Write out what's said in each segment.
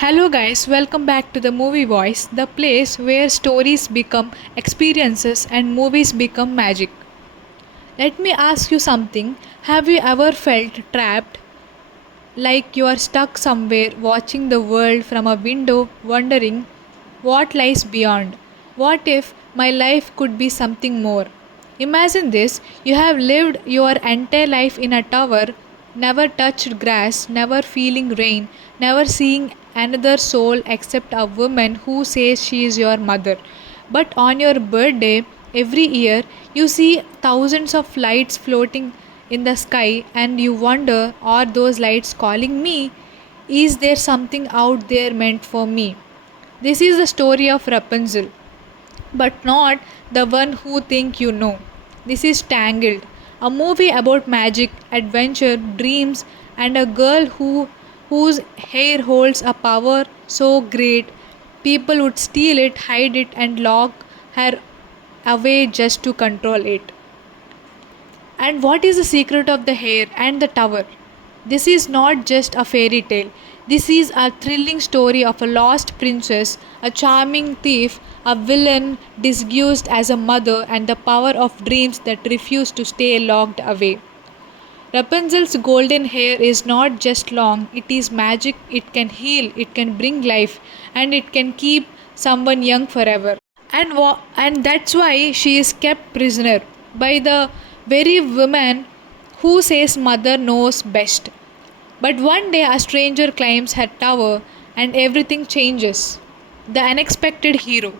Hello, guys, welcome back to the Movie Voice, the place where stories become experiences and movies become magic. Let me ask you something. Have you ever felt trapped, like you are stuck somewhere watching the world from a window, wondering what lies beyond? What if my life could be something more? Imagine this, you have lived your entire life in a tower, never touched grass, never feeling rain, never seeing another soul except a woman who says she is your mother. But on your birthday, every year, you see thousands of lights floating in the sky and you wonder, are those lights calling me? Is there something out there meant for me? This is the story of Rapunzel, but not the one who think you know. This is Tangled, a movie about magic, adventure, dreams, and a girl whose hair holds a power so great people would steal it, hide it, and lock her away just to control it. And what is the secret of the hair and the tower? This is not just a fairy tale. This is a thrilling story of a lost princess, a charming thief, a villain disguised as a mother, and the power of dreams that refuse to stay locked away. Rapunzel's golden hair is not just long, it is magic, it can heal, it can bring life, and it can keep someone young forever. And that's why she is kept prisoner by the very woman who says mother knows best. But one day a stranger climbs her tower and everything changes. The unexpected hero.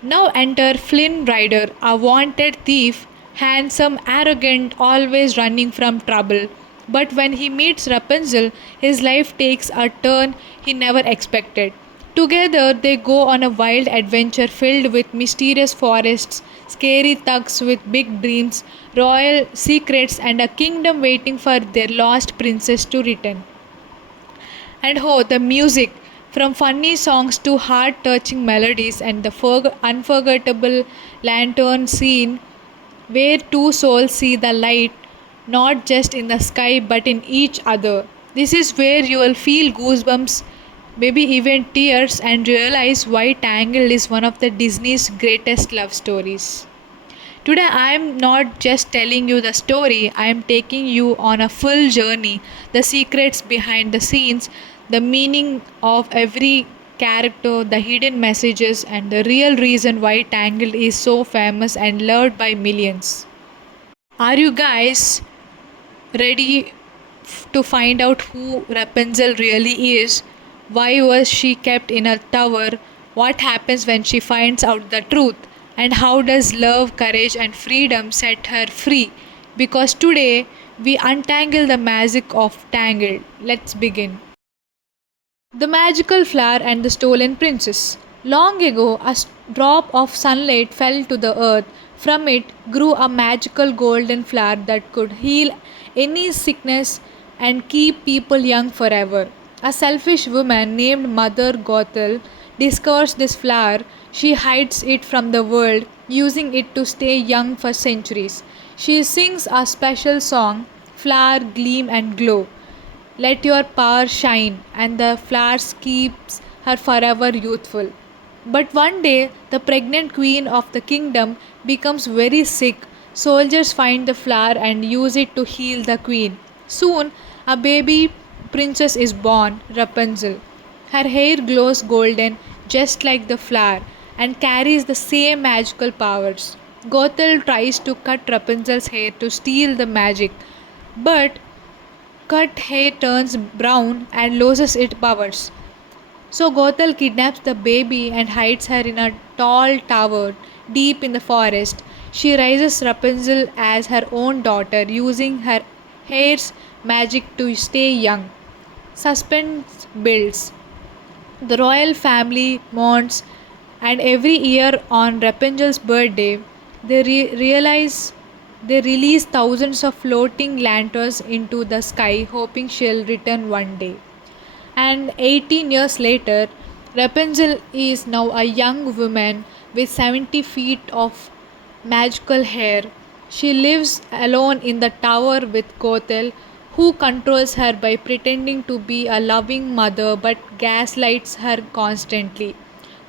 Now enter Flynn Rider, a wanted thief, handsome, arrogant, always running from trouble. But when he meets Rapunzel, his life takes a turn he never expected. Together, they go on a wild adventure filled with mysterious forests, scary thugs with big dreams, royal secrets, and a kingdom waiting for their lost princess to return. And oh, the music! From funny songs to heart touching melodies, and the unforgettable lantern scene where two souls see the light not just in the sky but in each other. This is where you will feel goosebumps, maybe even tears, and realize why Tangled is one of the Disney's greatest love stories. Today, I am not just telling you the story, I am taking you on a full journey, the secrets behind the scenes, the meaning of every character, the hidden messages, and the real reason why Tangled is so famous and loved by millions. Are you guys ready to find out who Rapunzel really is? Why was she kept in a tower? What happens when she finds out the truth? And how does love, courage, and freedom set her free? Because today we untangle the magic of Tangled. Let's begin. The magical flower and the stolen princess. Long ago, drop of sunlight fell to the earth. From it grew a magical golden flower that could heal any sickness and keep people young forever. A selfish woman named Mother Gothel discovers this flower. She hides it from the world, using it to stay young for centuries. She sings a special song, Flower, Gleam and Glow. Let your power shine, and the flowers keeps her forever youthful. But one day, the pregnant queen of the kingdom becomes very sick. Soldiers find the flower and use it to heal the queen. Soon, a baby princess is born, Rapunzel. Her hair glows golden, just like the flower, and carries the same magical powers. Gothel tries to cut Rapunzel's hair to steal the magic, but cut hair turns brown and loses its powers. So Gothel kidnaps the baby and hides her in a tall tower deep in the forest. She raises Rapunzel as her own daughter, using her hair's magic to stay young. Suspense builds. The royal family mourns, and every year on Rapunzel's birthday, realize they release thousands of floating lanterns into the sky, hoping she'll return one day. And 18 years later, Rapunzel is now a young woman with 70 feet of magical hair. She lives alone in the tower with Gothel, who controls her by pretending to be a loving mother but gaslights her constantly.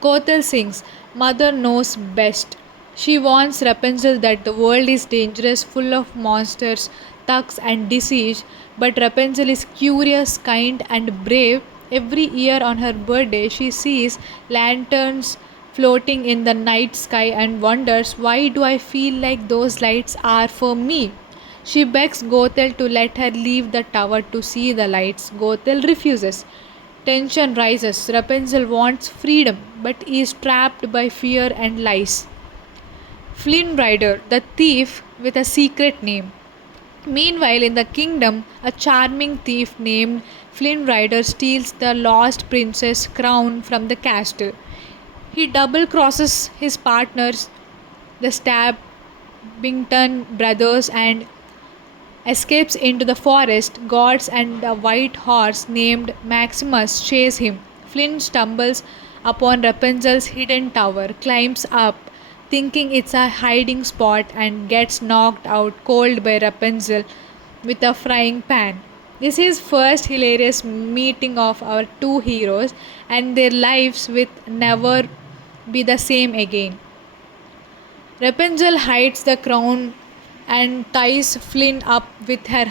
Kothal sings, Mother knows best. She warns Rapunzel that the world is dangerous, full of monsters, thugs, and disease, but Rapunzel is curious, kind, and brave. Every year on her birthday, she sees lanterns floating in the night sky and wonders, why do I feel like those lights are for me? She begs Gothel to let her leave the tower to see the lights. Gothel refuses. Tension rises. Rapunzel wants freedom but is trapped by fear and lies. Flynn Rider, the thief with a secret name. Meanwhile, in the kingdom, a charming thief named Flynn Rider steals the lost princess' crown from the castle. He double crosses his partners, the Stabbington brothers, and escapes into the forest. Guards and a white horse named Maximus chase him. Flynn stumbles upon Rapunzel's hidden tower, climbs up, thinking it's a hiding spot, and gets knocked out cold by Rapunzel with a frying pan. This is first hilarious meeting of our two heroes, and their lives will never be the same again. Rapunzel hides the crown and ties Flynn up with her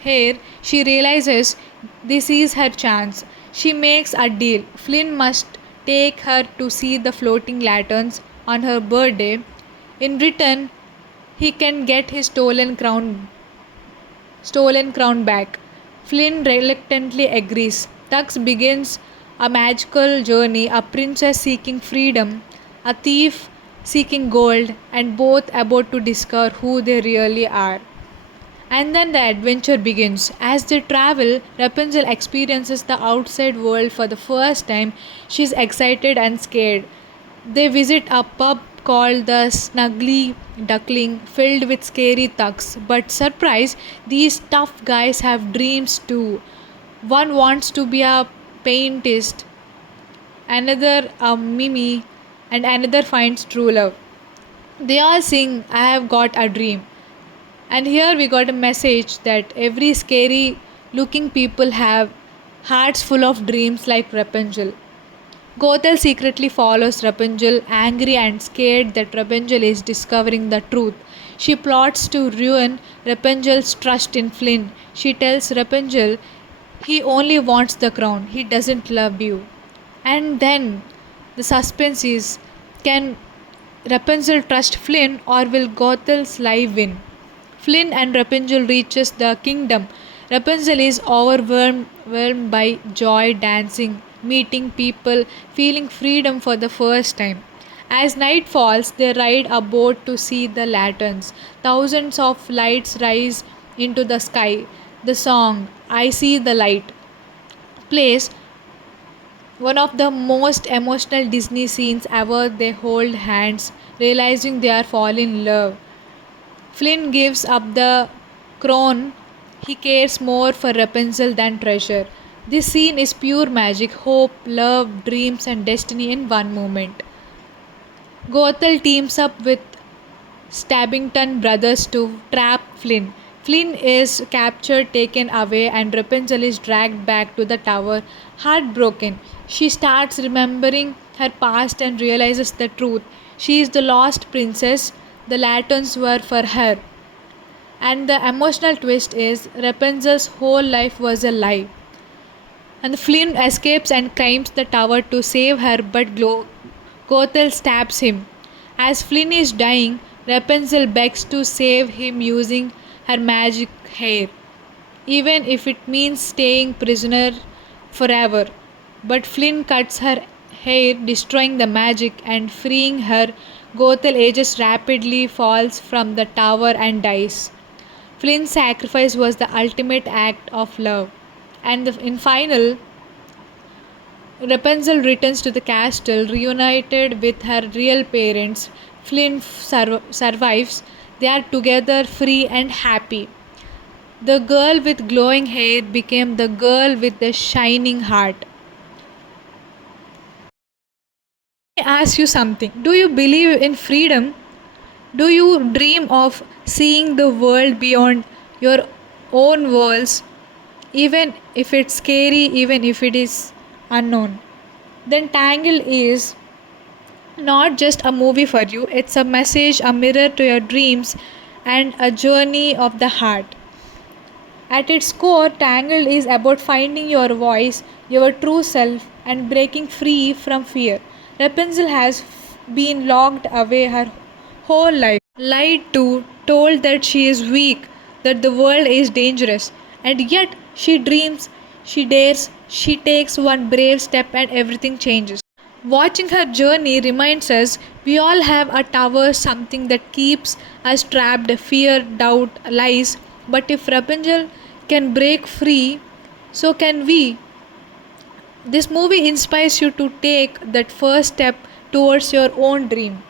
hair. She realizes this is her chance. She makes a deal. Flynn must take her to see the floating lanterns on her birthday. In return, he can get his stolen crown back. Flynn reluctantly agrees. Tux begins a magical journey, a princess seeking freedom, a thief seeking gold, and both about to discover who they really are. And then the adventure begins. As they travel, Rapunzel experiences the outside world for the first time. She's excited and scared. They visit a pub called the Snuggly Duckling, filled with scary thugs. But surprise, these tough guys have dreams too. One wants to be a paintist, another a mimi, and another finds true love. They all sing, I have got a dream. And here we got a message that every scary looking people have hearts full of dreams like Rapunzel. Gothel secretly follows Rapunzel, angry and scared that Rapunzel is discovering the truth. She plots to ruin Rapunzel's trust in Flynn. She tells Rapunzel he only wants the crown, he doesn't love you. And then the suspense is, can Rapunzel trust Flynn or will Gothel's lie win? Flynn and Rapunzel reaches the kingdom. Rapunzel is overwhelmed by joy, dancing, meeting people, feeling freedom for the first time. As night falls, they ride a boat to see the lanterns. Thousands of lights rise into the sky. The song, I See the Light, plays, one of the most emotional Disney scenes ever. They hold hands, realizing they are falling in love. Flynn gives up the crown. He cares more for Rapunzel than treasure. This scene is pure magic, hope, love, dreams, and destiny in one moment. Gothel teams up with Stabbington brothers to trap Flynn. Flynn is captured, taken away, and Rapunzel is dragged back to the tower, heartbroken. She starts remembering her past and realizes the truth. She is the lost princess. The lanterns were for her. And the emotional twist is Rapunzel's whole life was a lie. And Flynn escapes and climbs the tower to save her, but Gothel stabs him. As Flynn is dying, Rapunzel begs to save him using her magic hair, even if it means staying prisoner forever. But Flynn cuts her hair, destroying the magic and freeing her. Gothel ages rapidly, falls from the tower, and dies. Flynn's sacrifice was the ultimate act of love. And in final, Rapunzel returns to the castle, reunited with her real parents. Flynn survives. They are together, free and happy. The girl with glowing hair became the girl with the shining heart. Let me ask you something. Do you believe in freedom? Do you dream of seeing the world beyond your own walls? even if it's scary, even if it is unknown. Then Tangled is not just a movie for you, it's a message, a mirror to your dreams, and a journey of the heart. At its core, Tangled is about finding your voice, your true self, and breaking free from fear. Rapunzel has been locked away her whole life, lied to, told that she is weak, that the world is dangerous, and yet she dreams, she dares, she takes one brave step, and everything changes. Watching her journey reminds us we all have a tower, something that keeps us trapped, fear, doubt, lies. But if Rapunzel can break free, so can we. This movie inspires you to take that first step towards your own dream.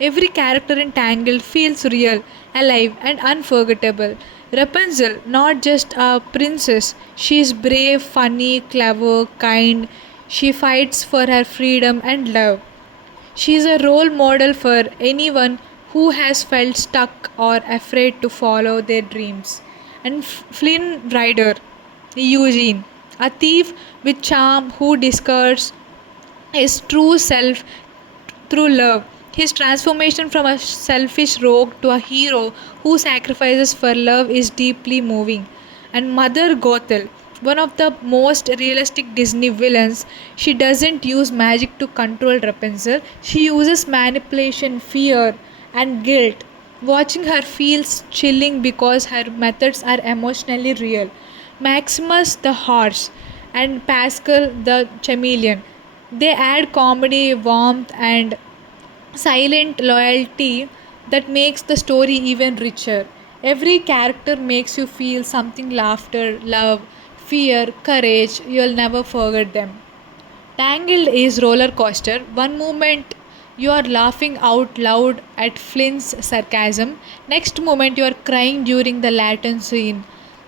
Every character in Tangled feels real, alive, and unforgettable. Rapunzel, not just a princess, she is brave, funny, clever, kind. She fights for her freedom and love. She is a role model for anyone who has felt stuck or afraid to follow their dreams. And Flynn Rider, Eugene, a thief with charm who discovers his true self through love. His transformation from a selfish rogue to a hero who sacrifices for love is deeply moving. And Mother Gothel, one of the most realistic Disney villains, she doesn't use magic to control Rapunzel, she uses manipulation, fear, and guilt. Watching her feels chilling because her methods are emotionally real. Maximus the horse and Pascal the chameleon. They add comedy, warmth, and silent loyalty that makes the story even richer. Every character makes you feel something laughter, love, fear, courage. You'll never forget them. Tangled is roller coaster. One moment you are laughing out loud at Flynn's sarcasm. Next moment you are crying during the Latin scene.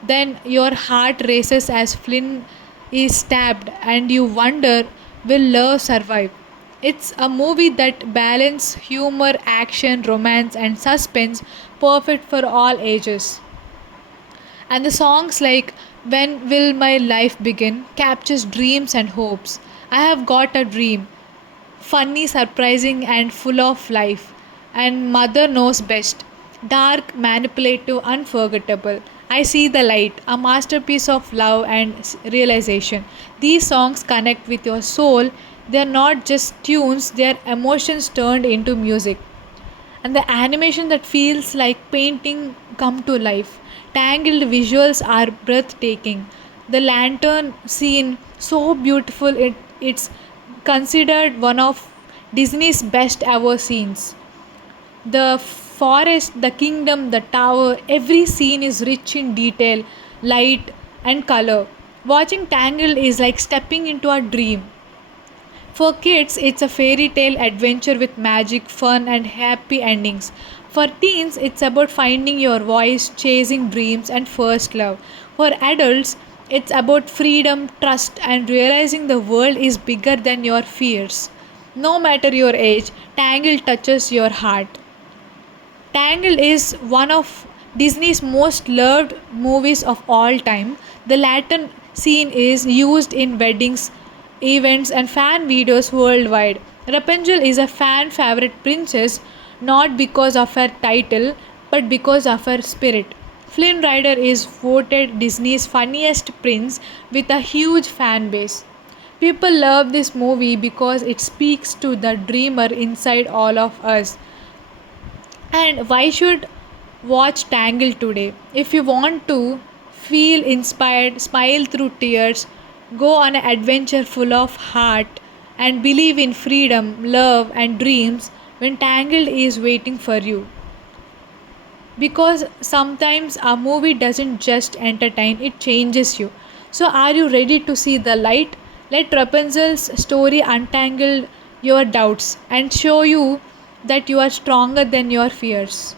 Then your heart races as Flynn is stabbed and you wonder, will love survive? It's a movie that balances humor, action, romance, and suspense, perfect for all ages. And the songs like When Will My Life Begin captures dreams and hopes. I have got a dream, funny, surprising, and full of life. And Mother Knows Best, dark, manipulative, unforgettable. I See the Light, a masterpiece of love and realization. These songs connect with your soul. They are not just tunes, they are emotions turned into music. And the animation that feels like painting come to life. Tangled visuals are breathtaking. The lantern scene so beautiful it's considered one of Disney's best ever scenes. The forest, the kingdom, the tower, every scene is rich in detail, light, and color. Watching Tangled is like stepping into a dream. For kids, it's a fairy tale adventure with magic, fun, and happy endings. For teens, it's about finding your voice, chasing dreams, and first love. For adults, it's about freedom, trust, and realizing the world is bigger than your fears. No matter your age, Tangle touches your heart. Tangled is one of Disney's most loved movies of all time. The Latin scene is used in weddings, events, and fan videos worldwide. Rapunzel is a fan favorite princess not because of her title but because of her spirit. Flynn Rider is voted Disney's funniest prince with a huge fan base. People love this movie because it speaks to the dreamer inside all of us. And why should watch Tangle today? If you want to feel inspired, smile through tears, go on an adventure full of heart, and believe in freedom, love, and dreams, when Tangled is waiting for you. Because sometimes a movie doesn't just entertain, it changes you. So, are you ready to see the light? Let Rapunzel's story untangle your doubts and show you that you are stronger than your fears.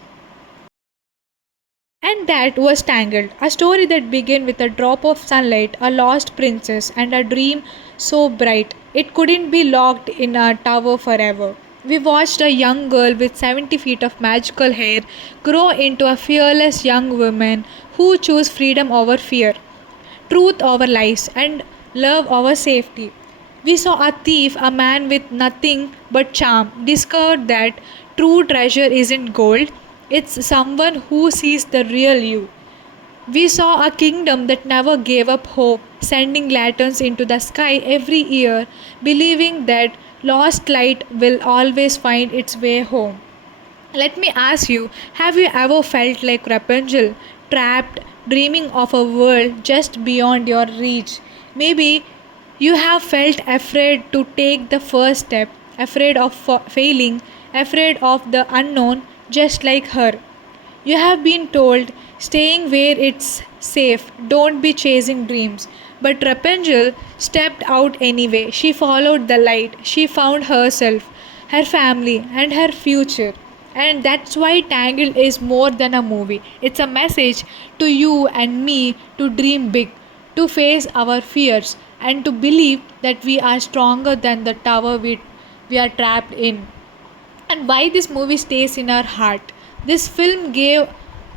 And that was Tangled, a story that began with a drop of sunlight, a lost princess, and a dream so bright it couldn't be locked in a tower forever. We watched a young girl with 70 feet of magical hair grow into a fearless young woman who chose freedom over fear. truth over lies, and love over safety. We saw a thief, a man with nothing but charm, discovered that true treasure isn't gold, it's someone who sees the real you. We saw a kingdom that never gave up hope, sending lanterns into the sky every year, believing that lost light will always find its way home. Let me ask you, have you ever felt like Rapunzel, trapped, dreaming of a world just beyond your reach? Maybe you have felt afraid to take the first step, afraid of failing, afraid of the unknown, just like her. You have been told staying where it's safe, don't be chasing dreams. But Rapunzel stepped out anyway. She followed the light. She found herself, her family, and her future. And that's why Tangled is more than a movie. It's a message to you and me to dream big, to face our fears, and to believe that we are stronger than the tower we are trapped in. And why this movie stays in our heart. This film gave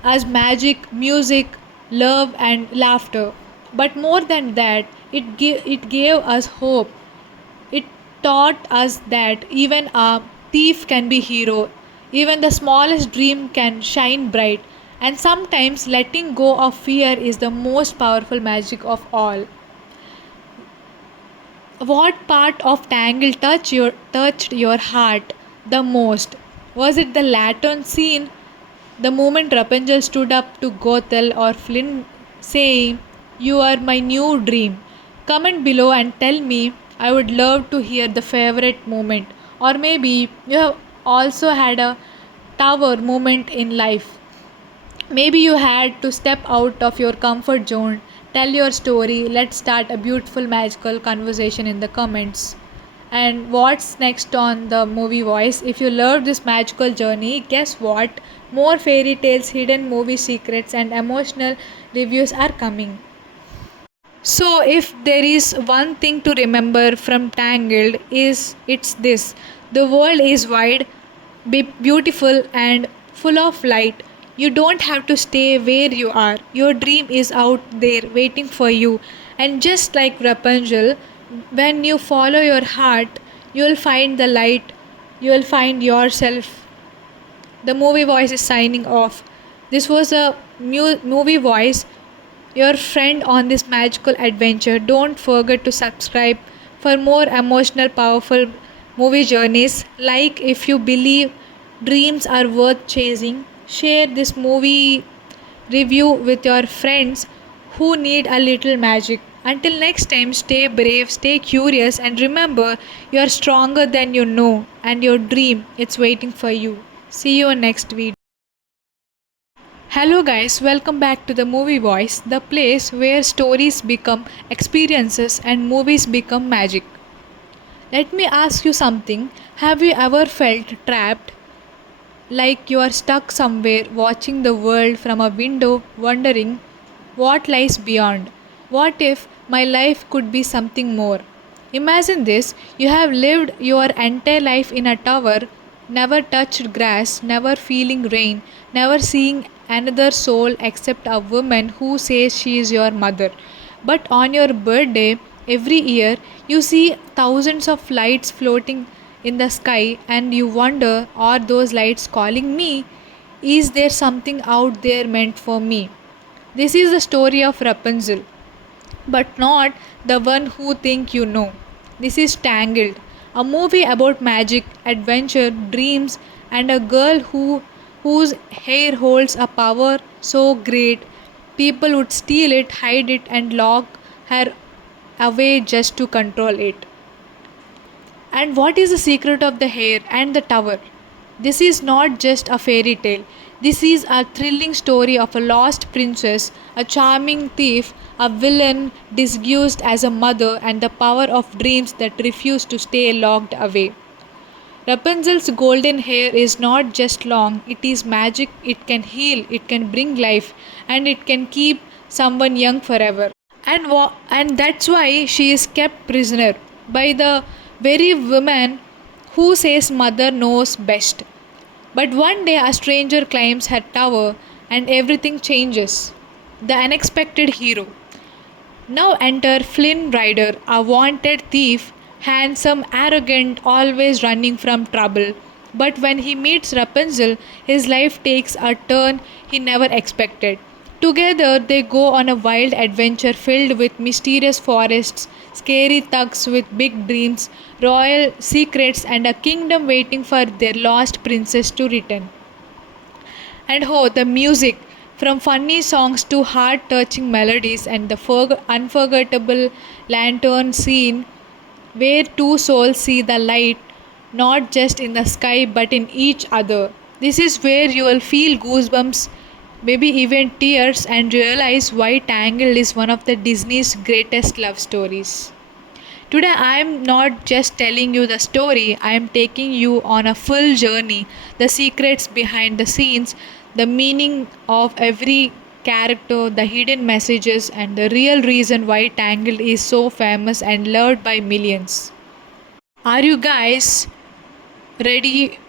us magic, music, love, and laughter. But more than that, it gave us hope. It taught us that even a thief can be hero, even the smallest dream can shine bright, and sometimes letting go of fear is the most powerful magic of all. What part of Tangle touched your heart the most? Was it the lantern scene, the moment Rapunzel stood up to Gothel, or Flynn saying, "You are my new dream"? Comment below and tell me. I would love to hear the favorite moment. Or maybe you have also had a tower moment in life. Maybe you had to step out of your comfort zone. Tell your story. Let's start a beautiful, magical conversation in the comments. And what's next on the movie voice? If you loved this magical journey, guess what? More fairy tales, hidden movie secrets, and emotional reviews are coming. So, if there is one thing to remember from Tangled, is it's this: the world is wide, beautiful, and full of light. You don't have to stay where you are. Your dream is out there waiting for you. And just like Rapunzel, when you follow your heart, you'll find the light. You'll find yourself. The movie voice is signing off. This was a movie voice, your friend on this magical adventure. Don't forget to subscribe for more emotional, powerful movie journeys. Like if you believe dreams are worth chasing, share this movie review with your friends who need a little magic. Until next time, stay brave, stay curious, and remember you are stronger than you know, and your dream it's waiting for you. See you in next video. Hello guys, welcome back to the Movie Voice, the place where stories become experiences and movies become magic. Let me ask you something. Have you ever felt trapped, like you are stuck somewhere watching the world from a window, wondering what lies beyond? What if my life could be something more? Imagine this: you have lived your entire life in a tower, never touched grass, never feeling rain, never seeing another soul except a woman who says she is your mother. But on your birthday, every year, you see thousands of lights floating in the sky, and you wonder, are those lights calling me? Is there something out there meant for me? This is the story of Rapunzel, but not the one who think you know. This is Tangled, a movie about magic, adventure, dreams, and a girl whose hair holds a power so great people would steal it, hide it, and lock her away just to control it. And what is the secret of the hair and the tower? This is not just a fairy tale. This is a thrilling story of a lost princess, a charming thief, a villain disguised as a mother, and the power of dreams that refuse to stay locked away. Rapunzel's golden hair is not just long, it is magic, it can heal, it can bring life, and it can keep someone young forever. And that's why she is kept prisoner by the very woman who says mother knows best. But one day a stranger climbs her tower and everything changes. The unexpected hero. Now enter Flynn Rider, a wanted thief, handsome, arrogant, always running from trouble. But when he meets Rapunzel, his life takes a turn he never expected. Together, they go on a wild adventure filled with mysterious forests, scary thugs with big dreams, royal secrets, and a kingdom waiting for their lost princess to return. And oh, the music! From funny songs to heart touching melodies, and the unforgettable lantern scene where two souls see the light not just in the sky but in each other. This is where you will feel goosebumps, maybe even tears, and realize why Tangled is one of the Disney's greatest love stories. Today, I am not just telling you the story, I am taking you on a full journey, the secrets behind the scenes, the meaning of every character, the hidden messages, and the real reason why Tangled is so famous and loved by millions. Are you guys ready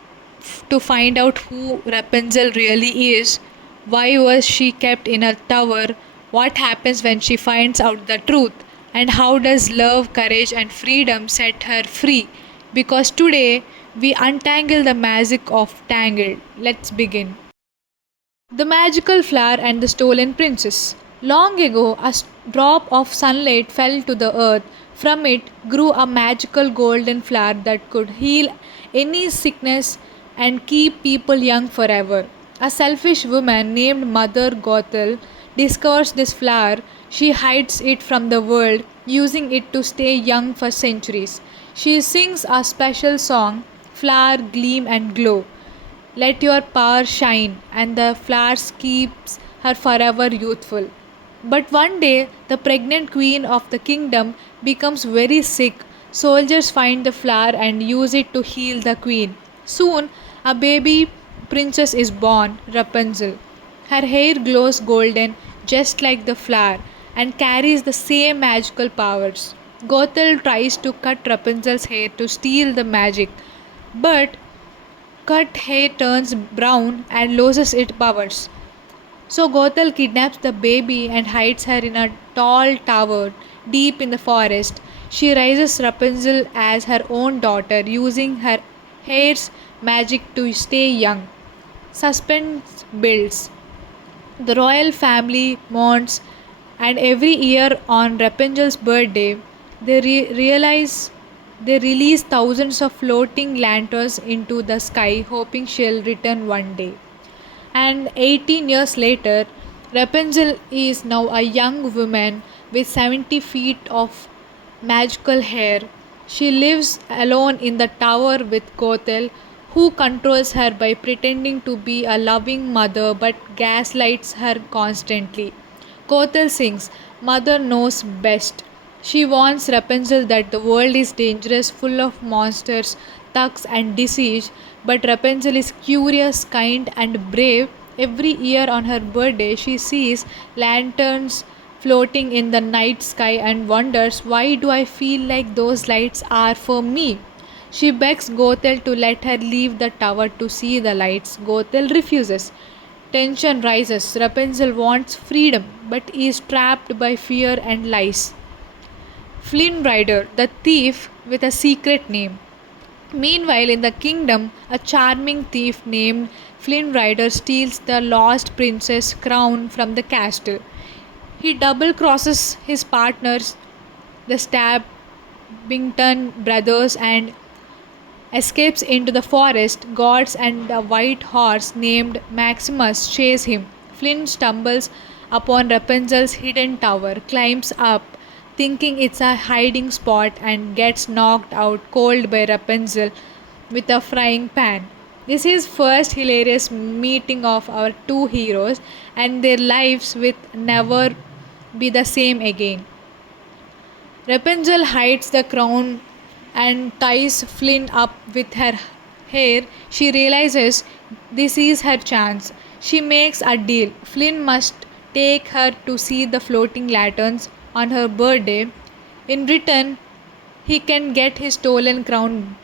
to find out who Rapunzel really is? Why was she kept in a tower? What happens when she finds out the truth? And how does love, courage, and freedom set her free? Because today we untangle the magic of Tangled. Let's begin. The magical flower and the stolen princess. Long ago, a drop of sunlight fell to the earth. From it grew a magical golden flower that could heal any sickness and keep people young forever. A selfish woman named Mother Gothel discovers this flower. She hides it from the world, using it to stay young for centuries. She sings a special song, Flower, Gleam and Glow. Let your power shine, and the flowers keeps her forever youthful. But one day, the pregnant queen of the kingdom becomes very sick. Soldiers find the flower and use it to heal the queen. Soon, a baby princess is born, Rapunzel. Her hair glows golden, just like the flower, and carries the same magical powers. Gothel tries to cut Rapunzel's hair to steal the magic, but cut hair turns brown and loses its powers. So Gothel kidnaps the baby and hides her in a tall tower deep in the forest. She raises Rapunzel as her own daughter, using her hair's magic to stay young. Suspense builds. The royal family mourns, and every year on Rapunzel's birthday, they release thousands of floating lanterns into the sky, hoping she'll return one day. And 18 years later, Rapunzel is now a young woman with 70 feet of magical hair. She lives alone in the tower with Gothel, who controls her by pretending to be a loving mother but gaslights her constantly. Gothel sings, Mother knows best. She warns Rapunzel that the world is dangerous, full of monsters, thugs, and disease, but Rapunzel is curious, kind, and brave. Every year on her birthday, she sees lanterns floating in the night sky and wonders, why do I feel like those lights are for me? She begs Gothel to let her leave the tower to see the lights. Gothel refuses. Tension rises. Rapunzel wants freedom but is trapped by fear and lies. Flynn Rider, the thief with a secret name. Meanwhile, in the kingdom, a charming thief named Flynn Rider steals the lost princess' crown from the castle. He double crosses his partners, the Stabbington brothers, and escapes into the forest. Guards and a white horse named Maximus chase him. Flynn stumbles upon Rapunzel's hidden tower, climbs up, thinking it's a hiding spot, and gets knocked out cold by Rapunzel with a frying pan. This is first hilarious meeting of our two heroes, and their lives will never be the same again. Rapunzel hides the crown and ties Flynn up with her hair. She realizes this is her chance. She makes a deal. Flynn must take her to see the floating lanterns on her birthday. In return, he can get his stolen crown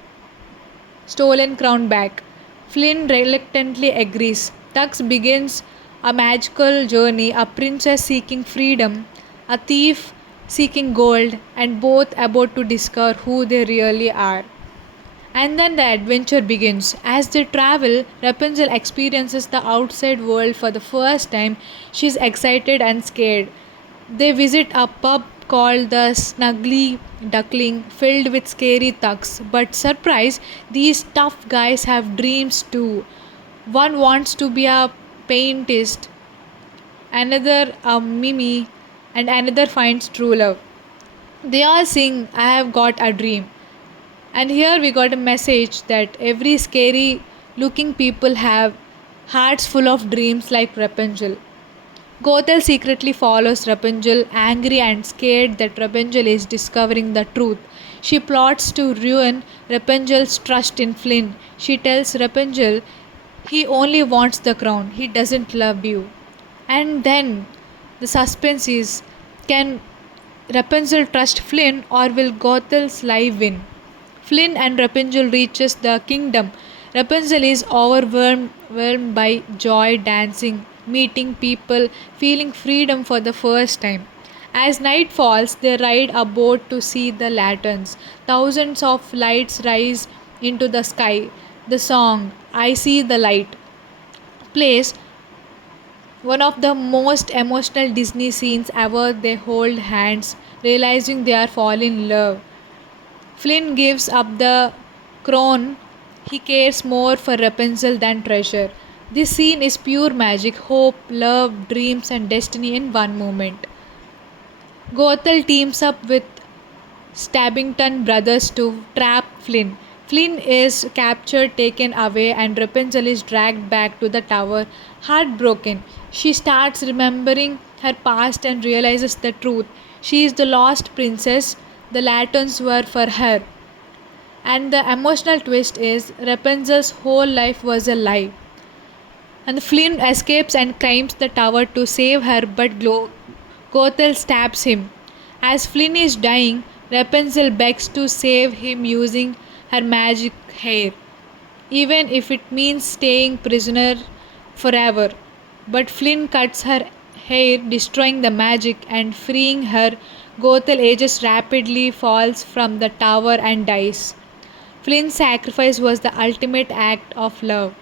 back. Flynn reluctantly agrees. Tux begins a magical journey, a princess seeking freedom, a thief seeking gold, and both about to discover who they really are. And then the adventure begins. As they travel, Rapunzel experiences the outside world for the first time. She's excited and scared. They visit a pub called the Snuggly Duckling, filled with scary thugs. But surprise, these tough guys have dreams too. One wants to be a paintist, another a mimi, and another finds true love. They all sing, I have got a dream. And here we got a message that every scary looking people have hearts full of dreams like Rapunzel. Gothel secretly follows Rapunzel, angry and scared that Rapunzel is discovering the truth. She plots to ruin Rapunzel's trust in Flynn. She tells Rapunzel he only wants the crown, he doesn't love you. And then the suspense is, can Rapunzel trust Flynn or will Gothel's lie win? Flynn and Rapunzel reaches the kingdom. Rapunzel is overwhelmed by joy, dancing, meeting people, feeling freedom for the first time. As night falls, they ride a boat to see the lanterns. Thousands of lights rise into the sky. The song, I See the Light, plays, one of the most emotional Disney scenes ever. They hold hands, realizing they are falling in love. Flynn gives up the crown. He cares more for Rapunzel than treasure. This scene is pure magic, hope, love, dreams, and destiny in one moment. Gothel teams up with Stabbington brothers to trap Flynn. Flynn is captured, taken away, and Rapunzel is dragged back to the tower, heartbroken. She starts remembering her past and realizes the truth. She is the lost princess. The lanterns were for her. And the emotional twist is Rapunzel's whole life was a lie. And Flynn escapes and climbs the tower to save her, but Gothel stabs him. As Flynn is dying, Rapunzel begs to save him using her magic hair, even if it means staying prisoner forever. But Flynn cuts her hair, destroying the magic and freeing her. Gothel ages rapidly, falls from the tower, and dies. Flynn's sacrifice was the ultimate act of love.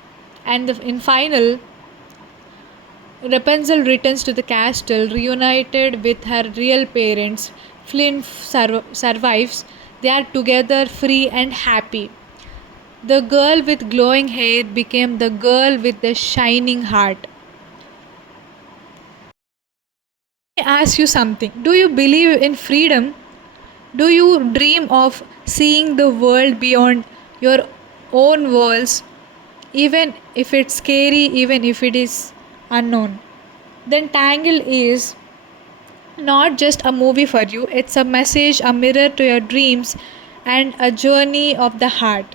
And in final, Rapunzel returns to the castle, reunited with her real parents. Flynn survives. They are together, free and happy. The girl with glowing hair became the girl with the shining heart. Let me ask you something. Do you believe in freedom? Do you dream of seeing the world beyond your own walls, even if it's scary, even if it is unknown? Then Tangle is not just a movie for you, it's a message, a mirror to your dreams, and a journey of the heart.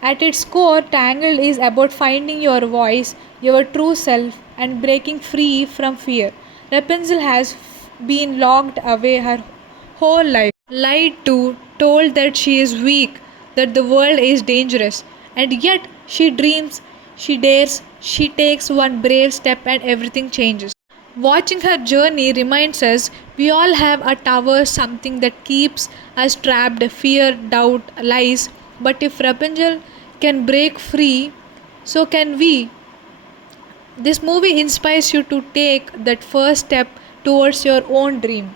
At its core, Tangled is about finding your voice, your true self, and breaking free from fear. Rapunzel has been locked away her whole life, lied to, told that she is weak, that the world is dangerous, and yet she dreams, she dares, she takes one brave step, and everything changes. Watching her journey reminds us we all have a tower, something that keeps us trapped, fear, doubt, lies. But if Rapunzel can break free, so can we. This movie inspires you to take that first step towards your own dream.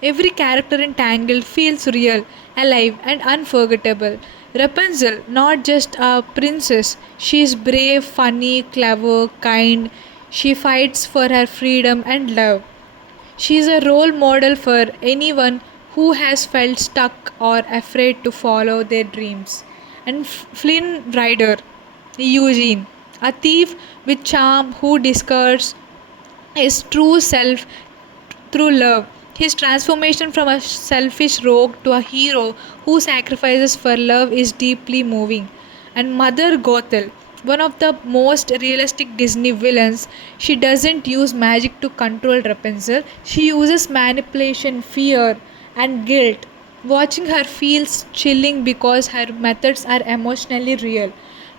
Every character in Tangled feels real, alive, and unforgettable. Rapunzel, not just a princess, she is brave, funny, clever, kind. She fights for her freedom and love. She is a role model for anyone who has felt stuck or afraid to follow their dreams. And Flynn Rider, Eugene, a thief with charm who discovers his true self through love. His transformation from a selfish rogue to a hero who sacrifices for love is deeply moving. And Mother Gothel, one of the most realistic Disney villains, she doesn't use magic to control Rapunzel, she uses manipulation, fear, and guilt. Watching her feels chilling because her methods are emotionally real.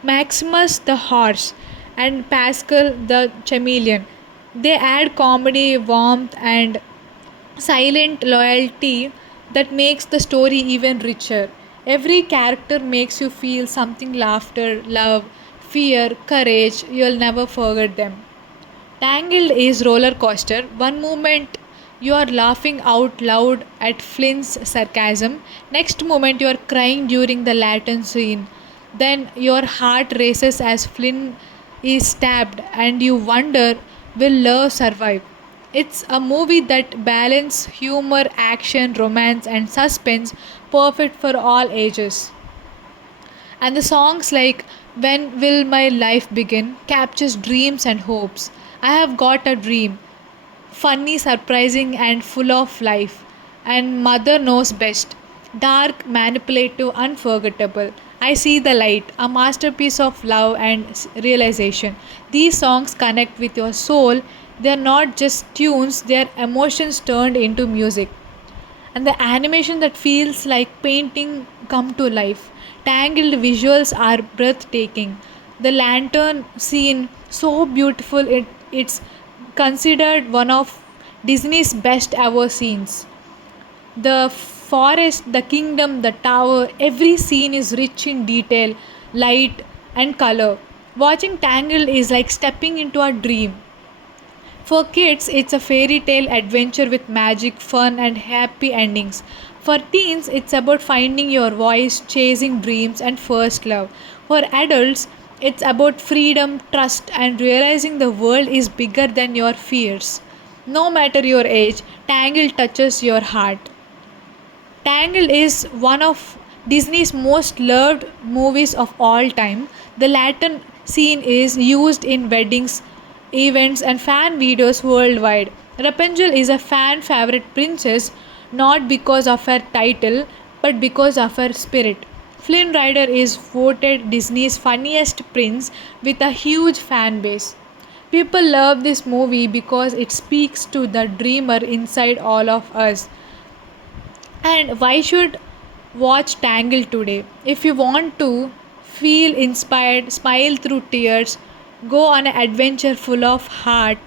Maximus the horse and Pascal the chameleon, they add comedy, warmth, and silent loyalty that makes the story even richer. Every character makes you feel something laughter, love, fear, courage. You'll never forget them. Tangled is roller coaster. One moment you are laughing out loud at Flynn's sarcasm. Next moment you are crying during the Latin scene. Then your heart races as Flynn is stabbed and you wonder, will love survive? It's a movie that balances humor, action, romance and suspense perfect for all ages. And the songs like When Will My Life Begin captures dreams and hopes. I have got a dream, funny, surprising, and full of life. And Mother Knows Best. Dark, manipulative, unforgettable. I See the Light, a masterpiece of love and realization. These songs connect with your soul. They are not just tunes, they are emotions turned into music, and the animation that feels like painting come to life. Tangled visuals are breathtaking. The lantern scene so beautiful it's considered one of Disney's best ever scenes. The forest, the kingdom, the tower, every scene is rich in detail, light and color. Watching Tangled is like stepping into a dream. For kids, it's a fairy tale adventure with magic, fun, and happy endings. For teens, it's about finding your voice, chasing dreams, and first love. For adults, it's about freedom, trust, and realizing the world is bigger than your fears. No matter your age, Tangle touches your heart. Tangled is one of Disney's most loved movies of all time. The Latin scene is used in weddings, events, and fan videos worldwide. Rapunzel is a fan favorite princess not because of her title but because of her spirit. Flynn Rider is voted Disney's funniest prince with a huge fan base. People love this movie because it speaks to the dreamer inside all of us. And why should watch Tangle today? If you want to feel inspired, smile through tears, go on an adventure full of heart,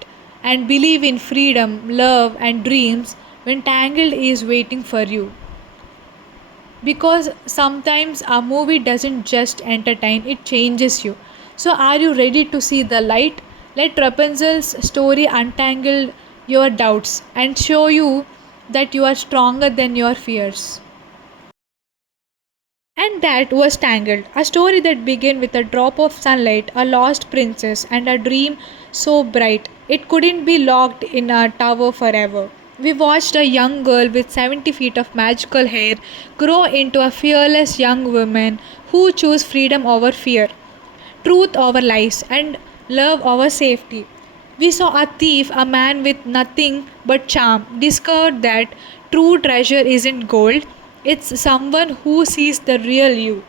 and believe in freedom, love, and dreams, when Tangled is waiting for you. Because sometimes a movie doesn't just entertain, it changes you. So, are you ready to see the light? Let Rapunzel's story untangle your doubts and show you that you are stronger than your fears. And that was Tangled, a story that began with a drop of sunlight, a lost princess, and a dream so bright it couldn't be locked in a tower forever. We watched a young girl with 70 feet of magical hair grow into a fearless young woman who chose freedom over fear, truth over lies, and love over safety. We saw a thief, a man with nothing but charm, discovered that true treasure isn't gold, it's someone who sees the real you.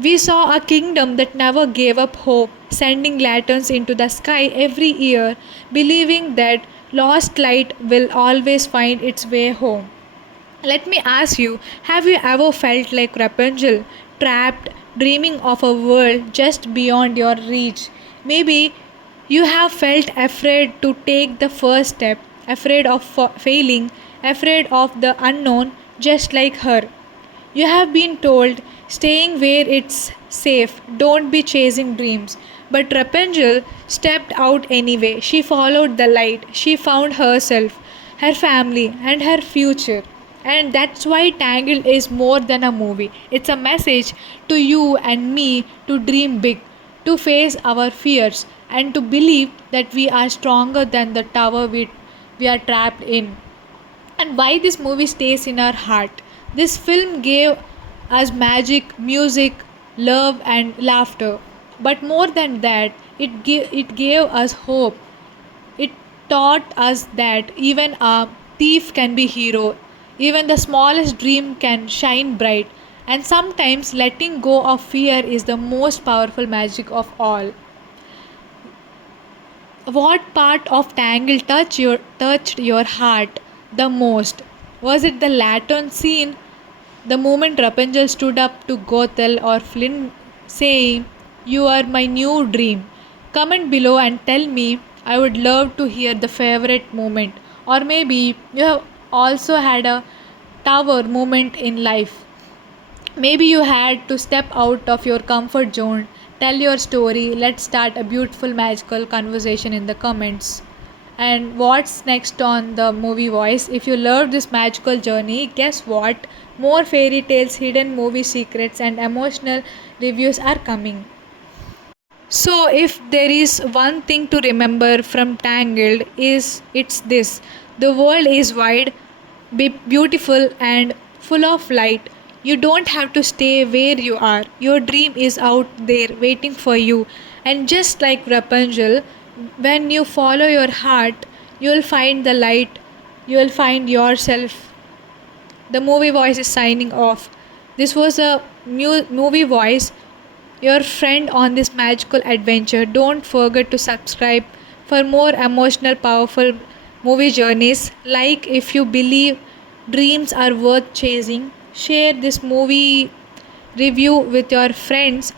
We saw a kingdom that never gave up hope, sending lanterns into the sky every year, believing that lost light will always find its way home. Let me ask you, have you ever felt like Rapunzel, trapped, dreaming of a world just beyond your reach? Maybe you have felt afraid to take the first step, afraid of failing, afraid of the unknown, just like her. You have been told staying where it's safe, don't be chasing dreams. But Rapunzel stepped out anyway. She followed the light. She found herself, her family, and her future. And that's why Tangled is more than a movie. It's a message to you and me to dream big, to face our fears, and to believe that we are stronger than the tower we are trapped in. And why this movie stays in our heart. This film gave us magic, music, love, and laughter. But more than that, it gave us hope. It taught us that even a thief can be hero, even the smallest dream can shine bright, and sometimes letting go of fear is the most powerful magic of all. What part of Tangle touched your heart the most? Was it the lantern scene, the moment Rapunzel stood up to Gothel, or Flynn saying, "You are my new dream"? Comment below and tell me. I would love to hear the favorite moment. Or maybe you have also had a tower moment in life. Maybe you had to step out of your comfort zone, tell your story. Let's start a beautiful, magical conversation in the comments. And what's next on the movie voice? If you loved this magical journey, guess what? More fairy tales, hidden movie secrets, and emotional reviews are coming. So, if there is one thing to remember from Tangled, is it's this: the world is wide, beautiful, and full of light. You don't have to stay where you are. Your dream is out there waiting for you. And just like Rapunzel, when you follow your heart, you'll find the light. You'll find yourself. The movie voice is signing off. This was a movie voice, your friend on this magical adventure. Don't forget to subscribe for more emotional, powerful movie journeys. Like if you believe dreams are worth chasing, share this movie review with your friends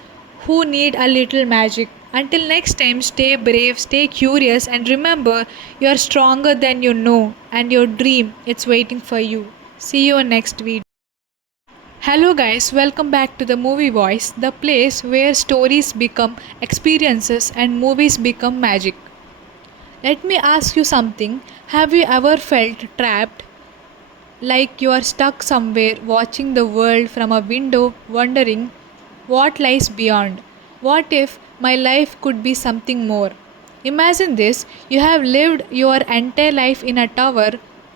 who need a little magic. Until next time, stay brave, stay curious, and remember you are stronger than you know, and your dream it's waiting for you. See you in next video. Hello, guys, welcome back to the Movie Voice, the place where stories become experiences and movies become magic. Let me ask you something. Have you ever felt trapped, like you are stuck somewhere watching the world from a window, wondering what lies beyond? What if my life could be something more? Imagine this: you have lived your entire life in a tower,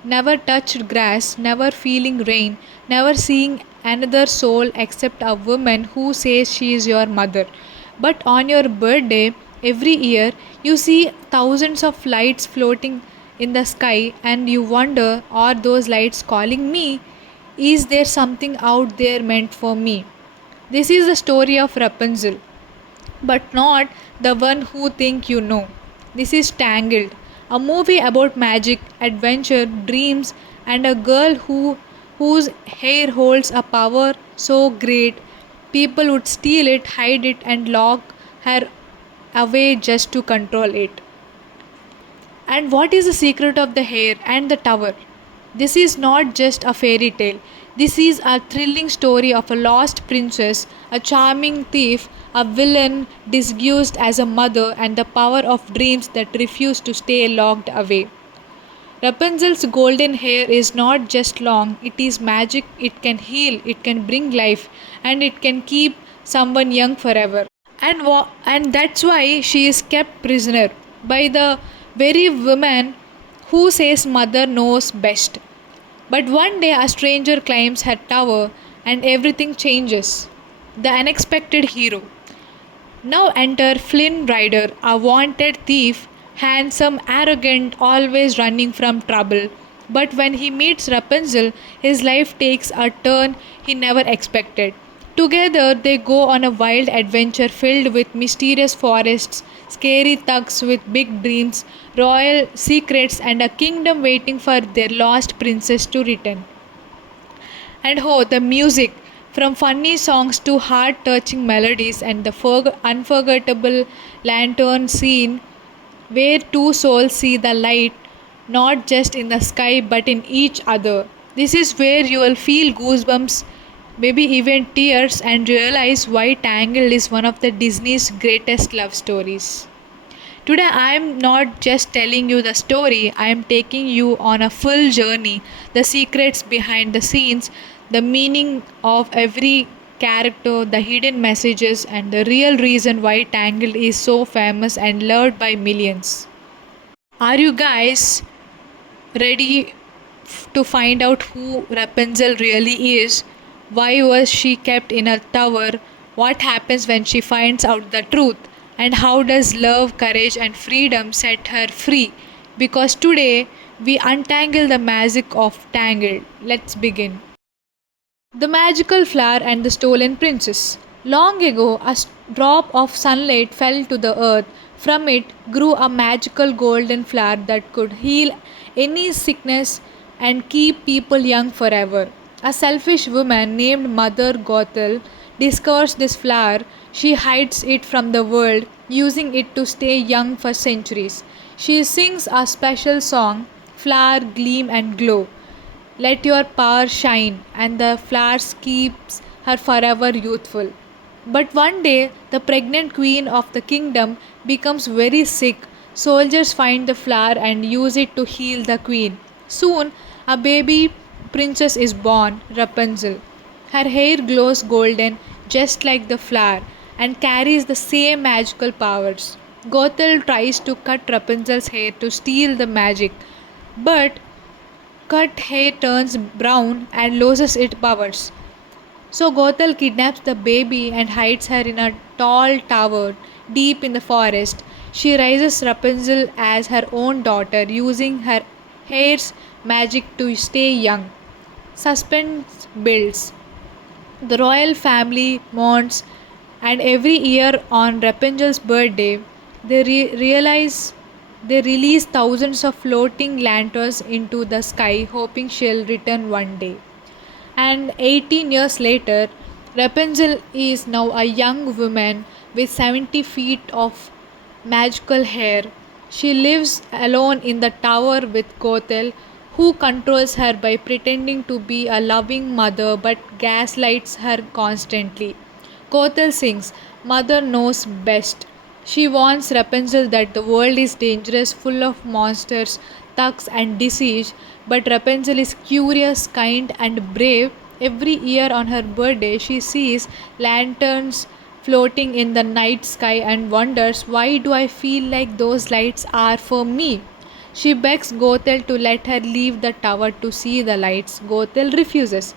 never touched grass, never feeling rain, never seeing another soul except a woman who says she is your mother. But on your birthday, every year, you see thousands of lights floating in the sky, and you wonder, are those lights calling me? Is there something out there meant for me? This is the story of Rapunzel, but not the one who think you know. This is Tangled, a movie about magic, adventure, dreams, and a girl whose hair holds a power so great people would steal it, hide it, and lock her away just to control it. And what is the secret of the hair and the tower? This is not just a fairy tale. This is a thrilling story of a lost princess, a charming thief, a villain disguised as a mother, and the power of dreams that refuse to stay locked away. Rapunzel's golden hair is not just long, it is magic, it can heal, it can bring life, and it can keep someone young forever. And that's why she is kept prisoner by the very woman who says mother knows best. But one day a stranger climbs her tower and everything changes. The unexpected hero. Now enter Flynn Rider, a wanted thief, handsome, arrogant, always running from trouble. But when he meets Rapunzel, his life takes a turn he never expected. Together, they go on a wild adventure filled with mysterious forests, scary thugs with big dreams, royal secrets, and a kingdom waiting for their lost princess to return. And oh, the music! From funny songs to heart touching melodies, and the unforgettable lantern scene where two souls see the light not just in the sky but in each other. This is where you will feel goosebumps, maybe even tears, and realize why Tangled is one of the Disney's greatest love stories. Today, I am not just telling you the story, I am taking you on a full journey, the secrets behind the scenes, the meaning of every character, the hidden messages, and the real reason why Tangled is so famous and loved by millions. Are you guys ready to find out who Rapunzel really is? Why was she kept in a tower? What happens when she finds out the truth? And how does love, courage, and freedom set her free? Because today we untangle the magic of Tangled. Let's begin. The magical flower and the stolen princess. Long ago, a drop of sunlight fell to the earth. From it grew a magical golden flower that could heal any sickness and keep people young forever. A selfish woman named Mother Gothel discovers this flower. She hides it from the world, using it to stay young for centuries. She sings a special song, Flower, Gleam, and Glow. Let your power shine, and the flowers keeps her forever youthful. But one day, the pregnant queen of the kingdom becomes very sick. Soldiers find the flower and use it to heal the queen. Soon, a baby princess is born, Rapunzel. Her hair glows golden, just like the flower, and carries the same magical powers. Gothel tries to cut Rapunzel's hair to steal the magic, but cut hair turns brown and loses its powers. So Gothel kidnaps the baby and hides her in a tall tower deep in the forest. She raises Rapunzel as her own daughter, using her hair's magic to stay young. Suspense builds. The royal family mourns, and every year on Rapunzel's birthday, they release thousands of floating lanterns into the sky, hoping she'll return one day. And 18 years later, Rapunzel is now a young woman with 70 feet of magical hair. She lives alone in the tower with Gothel, who controls her by pretending to be a loving mother but gaslights her constantly. Gothel sings, "Mother knows best." She warns Rapunzel that the world is dangerous, full of monsters, thugs, and disease, but Rapunzel is curious, kind, and brave. Every year on her birthday, she sees lanterns floating in the night sky and wonders, why do I feel like those lights are for me? She begs Gothel to let her leave the tower to see the lights. Gothel refuses.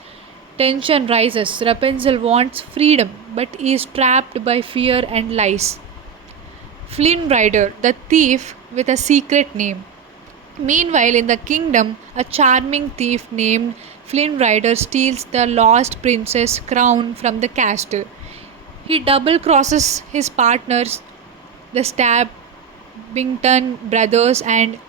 Tension rises. Rapunzel wants freedom but is trapped by fear and lies. Flynn Rider, the thief with a secret name. Meanwhile, in the kingdom, a charming thief named Flynn Rider steals the lost princess' crown from the castle. He double crosses his partners, the Stabbington brothers, and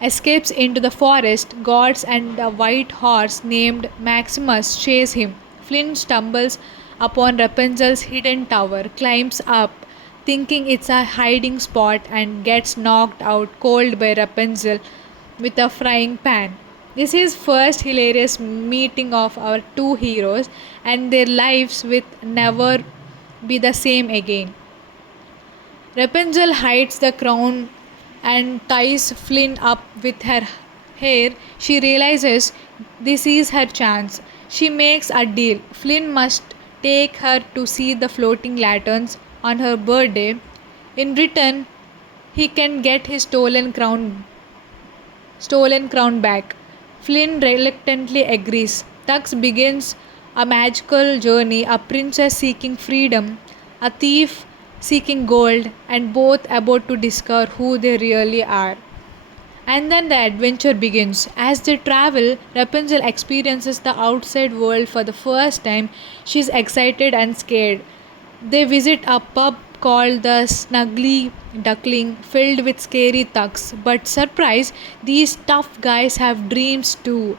escapes into the forest. Guards and a white horse named Maximus chase him. Flynn stumbles upon Rapunzel's hidden tower, climbs up, thinking it's a hiding spot, and gets knocked out cold by Rapunzel with a frying pan. This is first hilarious meeting of our two heroes, and their lives will never be the same again. Rapunzel hides the crown and ties Flynn up with her hair. She realizes this is her chance. She makes a deal. Flynn must take her to see the floating lanterns on her birthday. In return, he can get his stolen crown back. Flynn reluctantly agrees. Tux begins a magical journey, a princess seeking freedom, a thief seeking gold, and both about to discover who they really are. And then the adventure begins. As they travel, Rapunzel experiences the outside world for the first time. She's excited and scared. They visit a pub called the Snuggly Duckling, filled with scary thugs. But surprise, these tough guys have dreams too.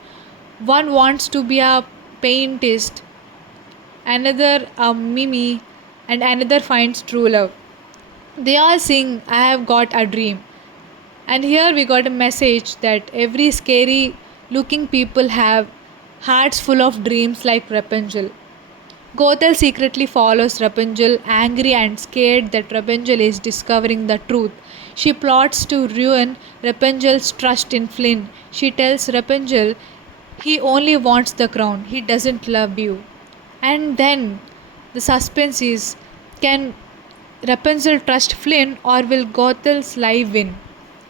One wants to be a paintist, another a mimi, and another finds true love. They all sing, "I have got a dream." And here we got a message that every scary looking people have hearts full of dreams like Rapunzel. Gothel secretly follows Rapunzel, angry and scared that Rapunzel is discovering the truth. She plots to ruin Rapunzel's trust in Flynn. She tells Rapunzel he only wants the crown, he doesn't love you. And then the suspense is, can Rapunzel trust Flynn, or will Gothel's lie win?